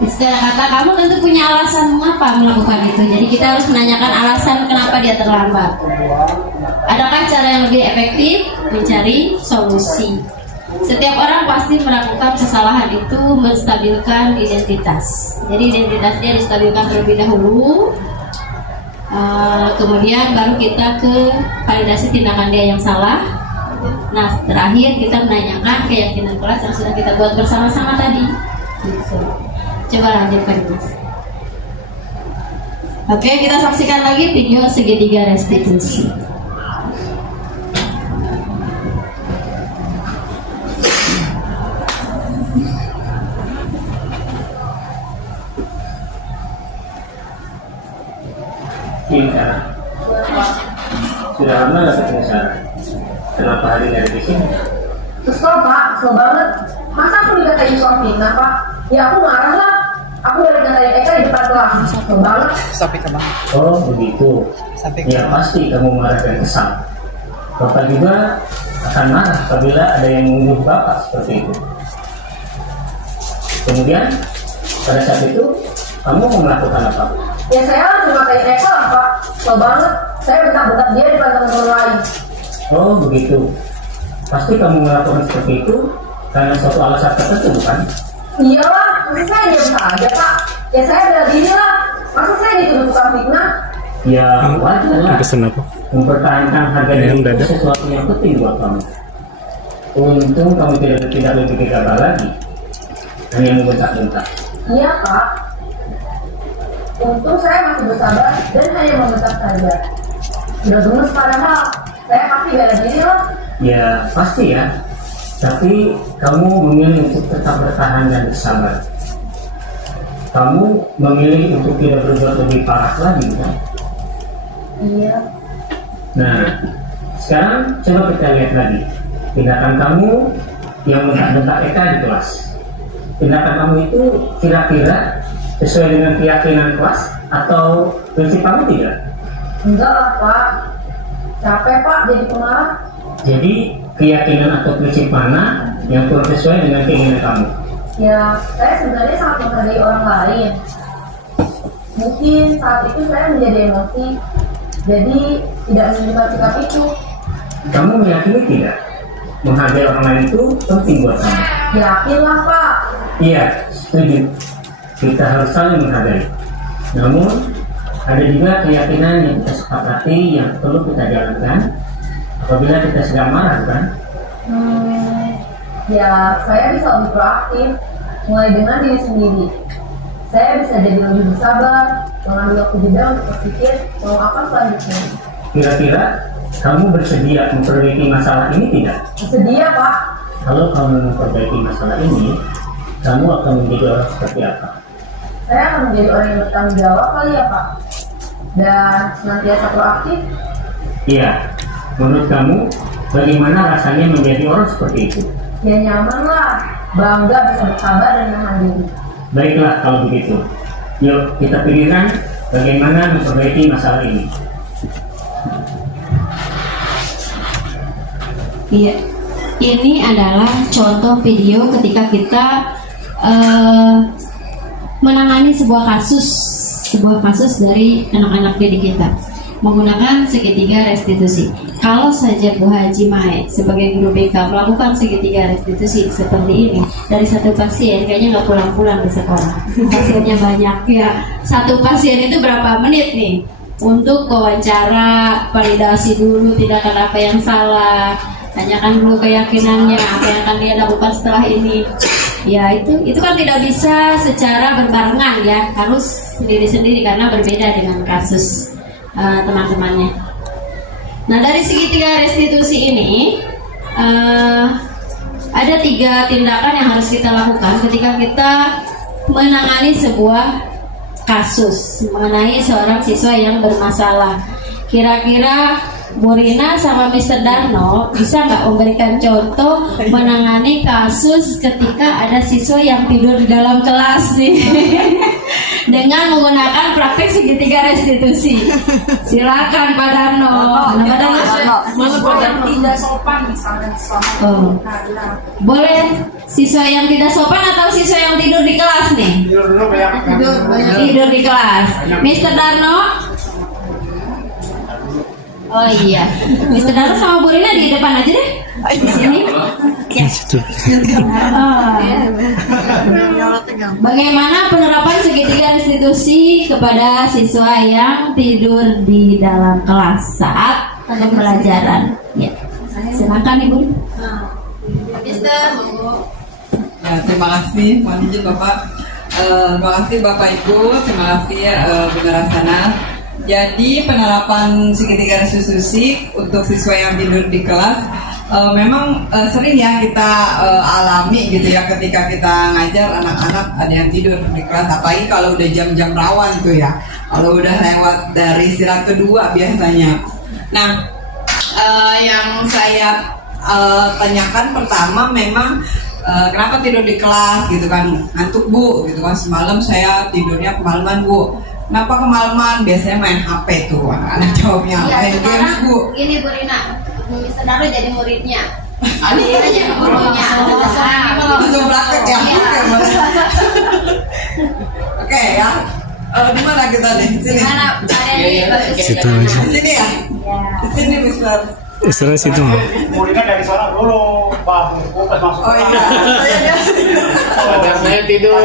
Istilah kata kamu tentu punya alasan mengapa melakukan itu, jadi kita harus menanyakan alasan kenapa dia terlambat. Adakah cara yang lebih efektif mencari solusi? Setiap orang pasti melakukan kesalahan itu menstabilkan identitas. Jadi identitas dia distabilkan terlebih dahulu. Kemudian baru kita ke validasi tindakan dia yang salah. Nah, terakhir kita menanyakan keyakinan kelas yang sudah kita buat bersama-sama tadi. Gitu. Coba lanjutkan Mas. Oke, kita saksikan lagi video segitiga restitusi. Sarah. Sudah lama nggak ketemu Sarah? Kenapa hari ini ada di sini? Kesel Pak, kesel banget. Masa aku dikatain soal fitnah Pak? Ya aku marah lah. Aku udah dikatain Eka di depan kelas. Kesel banget. Oh begitu. Ya pasti kamu marah dan kesal. Bapak juga akan marah apabila ada yang menuduh Bapak seperti itu. Kemudian pada saat itu kamu mau melakukan apa? Ya saya langsung ngatain Eka lah Pak. Kesel banget. Saya bentak-bentak dia di depan teman-teman lain. Oh begitu. Pasti kamu melakukan seperti itu karena suatu alasan tertentu bukan? Iyalah, masa saya diam saja Pak? Ya saya bela diri lah. Masa saya dituduh tukang fitnah? Ya wajar lah. Pesen apa? Mempertahankan harga diri Yang itu dada. sesuatu yang penting buat kamu. Untung kamu tidak lebih gegabah lagi, hanya membentak-bentak. Iya Pak. Untung saya masih bersabar dan hanya membentak saja. Udah gemes padahal. Saya pasti bela diri lah. Ya pasti ya. Tapi kamu memilih untuk tetap bertahan dan bersabar. Kamu memilih untuk tidak berbuat lebih parah lagi kan? Iya. Nah, sekarang coba kita lihat lagi tindakan kamu yang bentak-bentak Eka di kelas. Tindakan kamu itu kira-kira sesuai dengan keyakinan kelas atau prinsip kamu tidak? Enggak lah Pak. Capek Pak jadi pemarah. Jadi keyakinan atau prinsip mana yang kurang sesuai dengan keinginan kamu? Ya, saya sebenarnya sangat menghargai orang lain. Mungkin saat itu saya menjadi emosi, jadi tidak menunjukkan sikap itu. Kamu meyakini tidak menghargai orang lain itu penting buat kamu? Yakinlah Pak. Iya, setuju. Kita harus saling menghargai. Namun ada juga keyakinan yang kita sepakati yang perlu kita jalankan apabila kita sedang marah, kan? Ya, saya bisa lebih proaktif, mulai dengan diri sendiri. Saya bisa jadi lebih bersabar, mengambil waktu jeda untuk berpikir mau apa selanjutnya. Kira-kira kamu bersedia memperbaiki masalah ini tidak? Bersedia Pak. Kalau kamu memperbaiki masalah ini, kamu akan menjadi orang seperti apa? Saya akan menjadi orang yang bertanggung jawab kali ya Pak. Dan senantiasa proaktif. Iya, menurut kamu bagaimana rasanya menjadi orang seperti itu? Ya nyaman lah, bangga bisa bersabar dan menahan diri. Baiklah kalau begitu. Yuk kita pikirkan bagaimana memperbaiki masalah ini. Iya, ini adalah contoh video ketika kita menangani sebuah kasus dari anak-anak didik kita menggunakan segitiga restitusi. Kalau saja Bu Haji Mae sebagai guru BK melakukan segitiga restitusi seperti ini dari satu pasien, kayaknya nggak pulang-pulang di sekolah. Pasiennya banyak ya. Satu pasien itu berapa menit nih untuk wawancara, validasi dulu tindakan apa yang salah, tanyakan dulu keyakinannya, apa yang akan dia lakukan setelah ini. Ya itu kan tidak bisa secara berbarengan ya, harus sendiri-sendiri karena berbeda dengan kasus teman-temannya. Nah dari segitiga restitusi ini ada 3 tindakan yang harus kita lakukan ketika kita menangani sebuah kasus mengenai seorang siswa yang bermasalah. Kira-kira Bu Rina sama Mr. Darno bisa nggak memberikan contoh menangani kasus ketika ada siswa yang tidur di dalam kelas nih dengan menggunakan praktek segitiga restitusi? Silakan Pak Darno. Pak Darno. Tidak sopan misalnya Oh. Boleh siswa yang tidak sopan atau siswa yang tidur di kelas nih? Tidur di kelas. Mr. Darno. Oh iya, Mr. Darno sama Bu Rina di depan aja deh. Di sini. Ya. Bagaimana penerapan segitiga restitusi kepada siswa yang tidur di dalam kelas saat pembelajaran? Ya, silakan Ibu. Ya, terima kasih, mohon izin Bapak. Terima kasih Bapak Ibu, terima kasih Bu Narasana. Jadi penerapan segitiga restitusi untuk siswa yang tidur di kelas memang sering ya kita alami gitu ya ketika kita ngajar anak-anak ada yang tidur di kelas, apalagi kalau udah jam-jam rawan tuh ya, kalau udah lewat dari istirahat kedua biasanya. Nah, yang saya tanyakan pertama memang kenapa tidur di kelas gitu kan, ngantuk Bu gitu kan, semalam saya tidurnya kemalaman Bu. Kenapa kemalaman? Biasanya main HP tuh anak-anak jawabnya, main games Bu. Ini Bu Rina, Saudara jadi muridnya. Ada aja gurunya. Langsung praktek ya. Oke ya. Di mana kita nih? Sini. Di sini ya. Di sini Mister. Istilah situ. Muridnya dari sana dulu, Pak. Pas masuk. Oh iya. Ada saya tidur.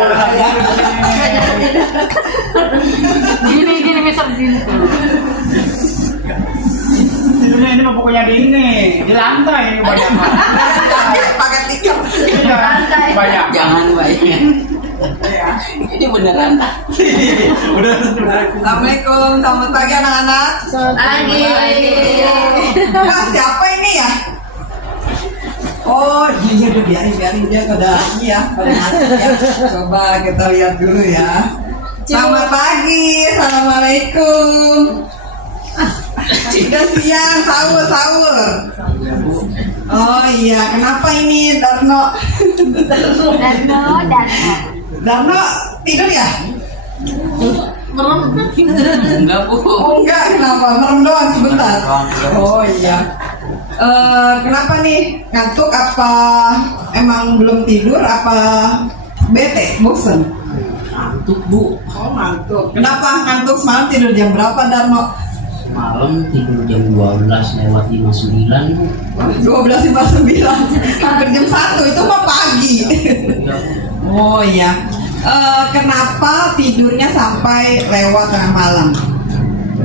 Gini Mister gini. Tidurnya ini mah pokoknya di lantai ini banyak. Pakai tiket. Banyak. Jangan banyak. Ini beneran. Assalamualaikum, selamat pagi anak-anak. Pagi. Kak, siapa ini ya? Oh iya udah biarin dia pada ini ya, pada ngantuk ya. Coba kita lihat dulu ya. Selamat pagi, assalamualaikum. Udah siang, sahur. Oh iya, kenapa ini Darno? Darno tidur ya? Enggak Bu. Oh enggak, kenapa? Merem doang sebentar. Oh iya. Kenapa nih? Ngantuk apa emang belum tidur apa bete, bosen? Ngantuk Bu. Oh ngantuk. Kenapa ngantuk? Semalam tidur jam berapa Darno? Malam tidur jam 12:59 Bu. 12:59 hampir jam 1, itu mah pagi. Oh iya. Kenapa tidurnya sampai lewat tengah malam?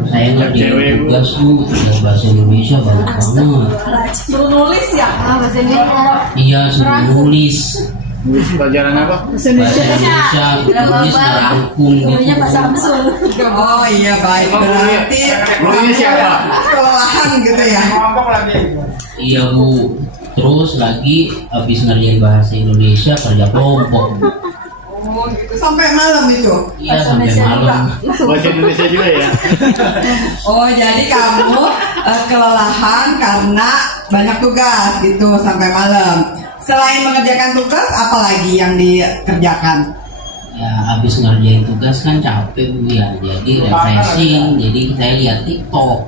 Saya ngerjain tugas Bu, tugas bahasa Indonesia banyak banget. Suruh nulis ya? Bahasa Indonesia. Iya, suruh nulis Pelajaran apa? bahasa Indonesia, tulis merangkum gitu. Oh iya baik, berarti Gurunya siapa? kelelahan gitu ya. Kelompok lagi. Iya Bu. Terus lagi habis ngerjain bahasa Indonesia kerja kelompok Bu. Oh gitu, sampai malam itu. Iya sampai malam. Bahasa Indonesia juga ya? Oh jadi kamu kelelahan karena banyak tugas gitu sampai malam. Selain mengerjakan tugas, apa lagi yang dikerjakan? Ya habis ngerjain tugas kan capek Bu ya. Jadi refreshing, jadi saya lihat TikTok.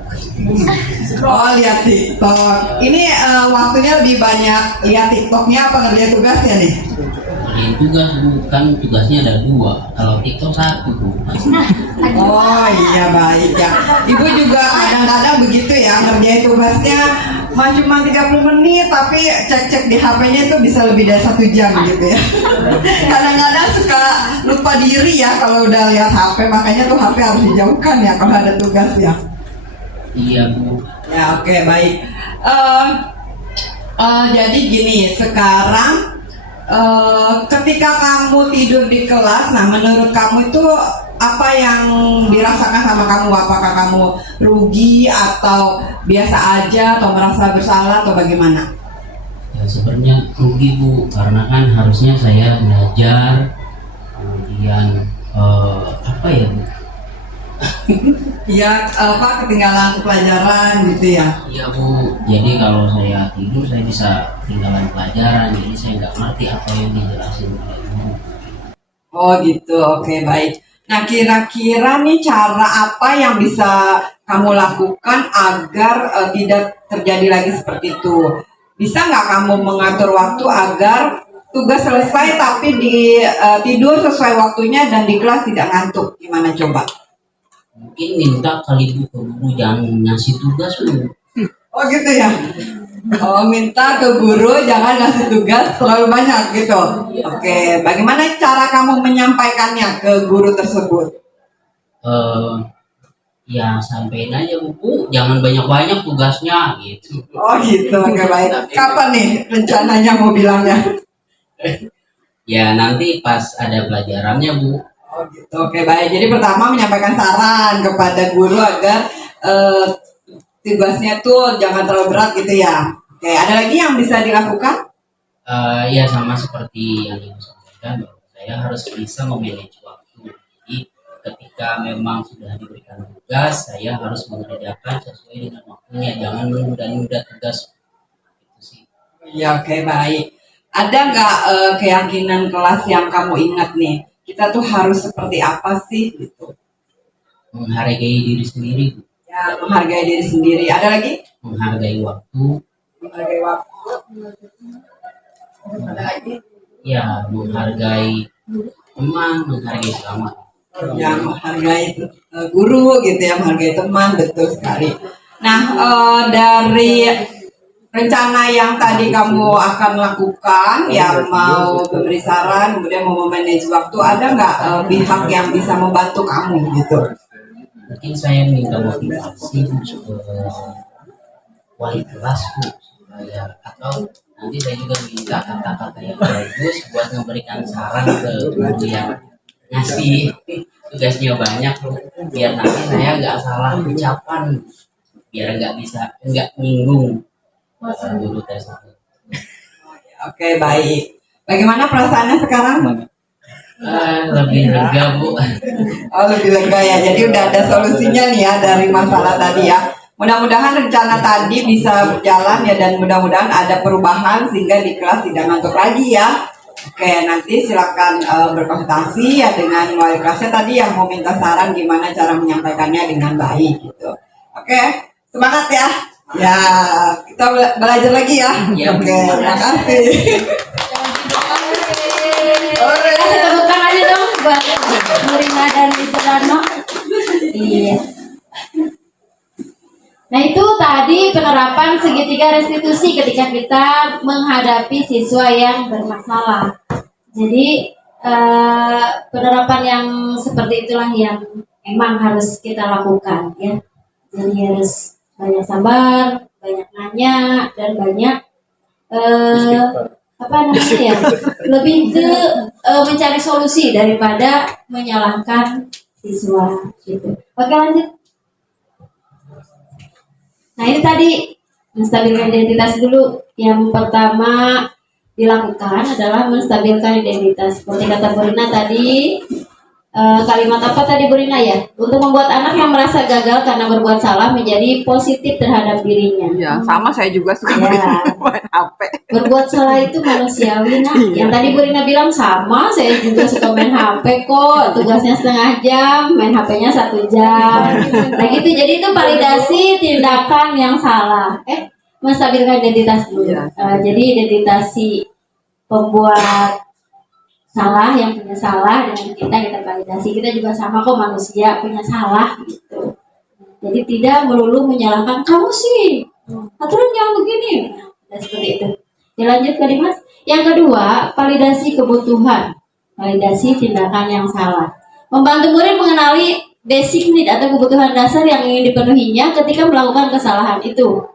Oh lihat TikTok. Ini waktunya lebih banyak lihat TikToknya apa ngerjain tugasnya nih? Ngerjain tugas Bu, kan tugasnya ada 2. Kalau TikTok 1 Bu. Oh iya baik ya. Ibu juga kadang-kadang begitu ya, ngerjain tugasnya cuma 30 menit tapi cek-cek di HP-nya itu bisa lebih dari 1 jam gitu ya. Kadang-kadang suka lupa diri ya kalau udah lihat HP, makanya tuh HP harus dijauhkan ya kalau ada tugas ya. Iya Bu. Ya oke baik. Jadi gini, sekarang ketika kamu tidur di kelas, nah menurut kamu itu apa yang dirasakan sama kamu? Apakah kamu rugi atau biasa aja atau merasa bersalah atau bagaimana? Ya sebenarnya rugi Bu, karena kan harusnya saya belajar, kemudian apa ya Bu? Ya apa ketinggalan pelajaran gitu ya? Iya Bu, jadi kalau saya tidur saya bisa ketinggalan pelajaran, jadi saya nggak ngerti apa yang dijelasin oleh ibu. Oh gitu, oke baik. Nah kira-kira nih cara apa yang bisa kamu lakukan agar tidak terjadi lagi seperti itu? Bisa nggak kamu mengatur waktu agar tugas selesai tapi tidur sesuai waktunya dan di kelas tidak ngantuk? Gimana coba? Mungkin minta kali Bu ke guru jangan ngasih tugas Bu. Oh gitu ya? Oh minta ke guru jangan ngasih tugas terlalu banyak gitu. Oke, bagaimana cara kamu menyampaikannya ke guru tersebut? Ya sampein aja Bu, jangan banyak-banyak tugasnya gitu. Oh gitu, oke baik. Kapan nih rencananya mau bilangnya? Ya nanti pas ada pelajarannya Bu. Oh gitu. Oke, baik. Jadi pertama menyampaikan saran kepada guru agar tugasnya tuh jangan terlalu berat gitu ya. Oke, ada lagi yang bisa dilakukan? Ya sama seperti yang Ibu sampaikan, bahwa saya harus bisa memanage waktu. Jadi ketika memang sudah diberikan tugas, saya harus mengerjakan sesuai dengan waktunya, jangan menunda-nunda tugas. Itu sih. Ya, oke, baik. Ada nggak keyakinan kelas yang kamu ingat nih? Kita tuh harus seperti apa sih gitu? Menghargai diri sendiri, Bu. Ya, menghargai diri sendiri. Ada lagi? Menghargai waktu. Menghargai waktu. Ada lagi? Ya, menghargai teman, menghargai selamat. Ya, menghargai guru gitu ya, menghargai teman, betul sekali. Nah, dari rencana yang tadi kamu akan lakukan, yang mau memberi saran, kemudian mau memanage waktu, ada nggak pihak yang bisa membantu kamu gitu? Mungkin saya minta motivasi ke wali kelas Bu, supaya atau nanti saya juga minta kata-kata yang bagus buat memberikan saran ke guru yang ngasih tugasnya banyak Bu, biar nanti saya nggak salah ucapan, biar nggak nyinggung guru tersebut. Oke, baik. Bagaimana perasaannya sekarang? Lebih lega Bu. Oh, lebih lega ya. Jadi udah ada solusinya nih ya dari masalah tadi ya. Mudah-mudahan rencana tadi bisa berjalan ya, dan mudah-mudahan ada perubahan sehingga di kelas tidak ngantuk lagi ya. Oke, nanti silakan berkonsultasi ya dengan wali kelasnya tadi yang mau minta saran gimana cara menyampaikannya dengan baik gitu. Oke, semangat ya. Ya, kita belajar lagi ya. Ya, Oke, terima kasih. Kasih tepuk tangan aja dong buat Nurina dan Mr. Rano. Iya. Nah itu tadi penerapan segitiga restitusi ketika kita menghadapi siswa yang bermasalah. Jadi penerapan yang seperti itulah yang emang harus kita lakukan ya. Jadi harus banyak sabar, banyak nanya, dan banyak apa namanya ya, lebih ke mencari solusi daripada menyalahkan siswa gitu. Oke, lanjut. Nah ini tadi menstabilkan identitas dulu. Yang pertama dilakukan adalah menstabilkan identitas. Seperti kata Bu Rina tadi, kalimat apa tadi Bu Rina ya? Untuk membuat anak yang merasa gagal karena berbuat salah menjadi positif terhadap dirinya. Ya, sama saya juga suka Ya. main HP. Berbuat salah itu manusiawi nah. Yang tadi Bu Rina bilang sama, saya juga suka main HP kok. Tugasnya setengah jam, main HP-nya 1 jam. Nah gitu, jadi itu validasi tindakan yang salah. Menstabilkan identitas dulu. Jadi identitas si pembuat salah, yang punya salah, dengan kita validasi. Kita juga sama kok, manusia punya salah gitu. Jadi tidak melulu menyalahkan kamu sih, aturan jangan begini. Nah, seperti itu. Dilanjut tadi Mas. Yang kedua, validasi kebutuhan, validasi tindakan yang salah. Membantu murid mengenali basic need atau kebutuhan dasar yang ingin dipenuhinya ketika melakukan kesalahan itu.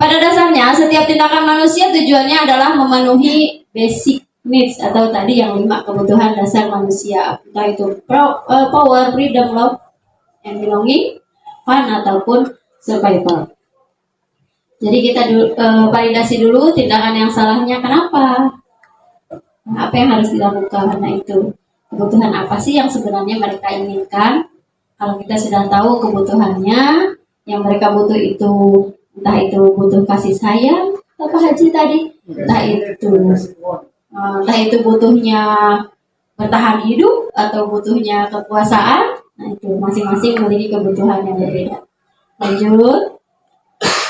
Pada dasarnya, setiap tindakan manusia tujuannya adalah memenuhi basic needs atau tadi yang 5 kebutuhan dasar manusia, entah itu power, freedom, love, and belonging, fun, ataupun survival. Jadi kita validasi dulu tindakan yang salahnya kenapa, apa yang harus dilakukan. Nah itu kebutuhan apa sih yang sebenarnya mereka inginkan. Kalau kita sudah tahu kebutuhannya, yang mereka butuh itu entah itu butuh kasih sayang, apa Haji tadi, entah itu butuhnya bertahan hidup atau butuhnya kekuasaan. Nah itu masing-masing memiliki kebutuhan yang berbeda. Lanjut.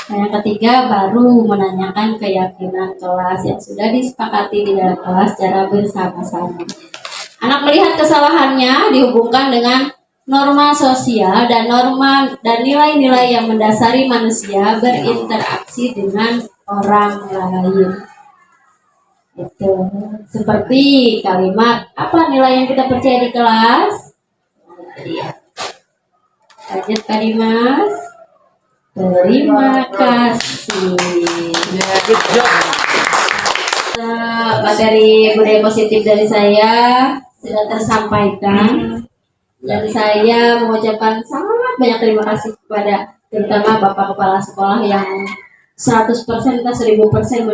Nah, yang ketiga baru menanyakan keyakinan kelas yang sudah disepakati di dalam kelas secara bersama-sama. Anak melihat kesalahannya dihubungkan dengan norma sosial dan norma dan nilai-nilai yang mendasari manusia berinteraksi dengan orang lain. Itu seperti kalimat apa nilai yang kita percaya di kelas. Lanjut tadi Mas. Terima kasih. Materi budaya positif dari saya sudah tersampaikan, dan saya mengucapkan sangat banyak terima kasih kepada terutama Bapak Kepala Sekolah yang 100% atau 1000%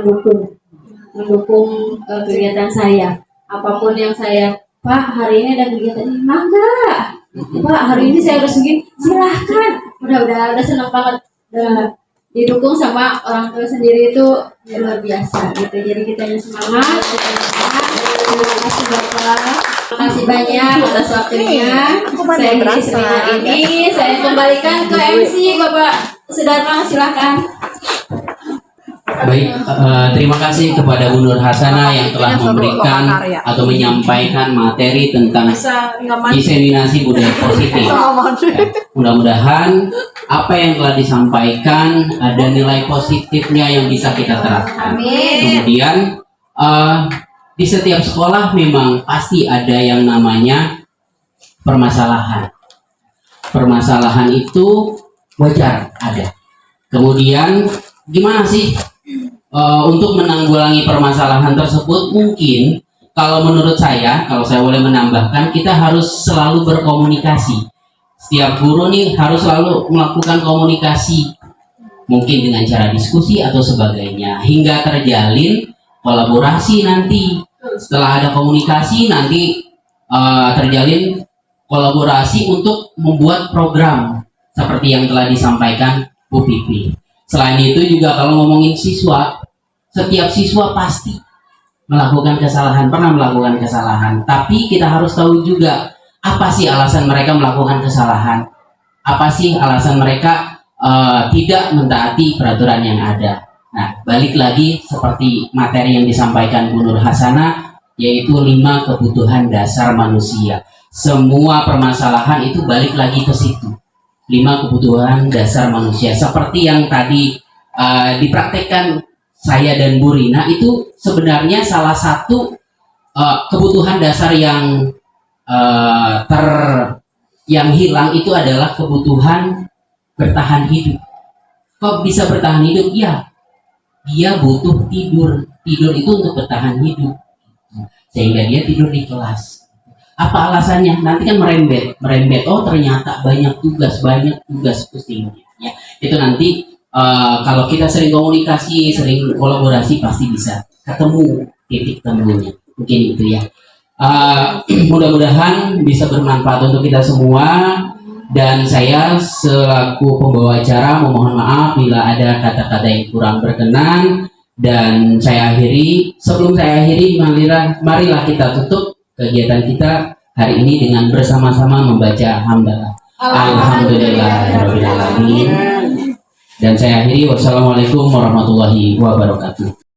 mendukung kegiatan saya. Apapun yang saya, Pak hari ini ada kegiatan ini, mangga. Pak hari ini saya harus begini, silahkan. Udah senang banget. Udah didukung sama orang tua sendiri itu luar biasa gitu. Jadi kita semangat. Terima kasih Bapak. Terima kasih banyak atas waktunya. Saya isi seminar ini. Saya kembalikan ke MC Bapak Sudarma, silakan. Baik, terima kasih kepada Bu Nur Hasanah yang telah memberikan atau menyampaikan materi tentang diseminasi budaya positif. Mudah-mudahan apa yang telah disampaikan ada nilai positifnya yang bisa kita terapkan. Kemudian di setiap sekolah memang pasti ada yang namanya permasalahan. Permasalahan itu wajar ada. Kemudian gimana sih untuk menanggulangi permasalahan tersebut? Mungkin kalau menurut saya, kalau saya boleh menambahkan, kita harus selalu berkomunikasi. Setiap guru nih harus selalu melakukan komunikasi, mungkin dengan cara diskusi atau sebagainya, hingga terjalin kolaborasi nanti. Setelah ada komunikasi nanti terjalin kolaborasi untuk membuat program seperti yang telah disampaikan Bu Pipi. Selain itu juga kalau ngomongin siswa, setiap siswa pasti melakukan kesalahan, pernah melakukan kesalahan. Tapi kita harus tahu juga apa sih alasan mereka melakukan kesalahan, apa sih alasan mereka tidak mentaati peraturan yang ada. Nah, balik lagi seperti materi yang disampaikan Bu Nur Hasanah, yaitu 5 kebutuhan dasar manusia. Semua permasalahan itu balik lagi ke situ. 5 kebutuhan dasar manusia seperti yang tadi dipraktekkan saya dan Bu Rina, itu sebenarnya salah satu kebutuhan dasar yang hilang itu adalah kebutuhan bertahan hidup. Kok bisa bertahan hidup? Ya, dia butuh tidur. Tidur itu untuk bertahan hidup, sehingga dia tidur di kelas. Apa alasannya? Nanti kan merembet. Oh ternyata banyak tugas pusing. Ya, itu nanti kalau kita sering komunikasi, sering kolaborasi, pasti bisa ketemu titik temunya. Mungkin itu ya. Mudah-mudahan bisa bermanfaat untuk kita semua. Dan saya selaku pembawa acara memohon maaf bila ada kata-kata yang kurang berkenan. Dan saya akhiri. Sebelum saya akhiri, marilah kita tutup kegiatan kita hari ini dengan bersama-sama membaca hamdalah. Alhamdulillahirabbil alamin. Dan saya akhiri, wassalamualaikum warahmatullahi wabarakatuh.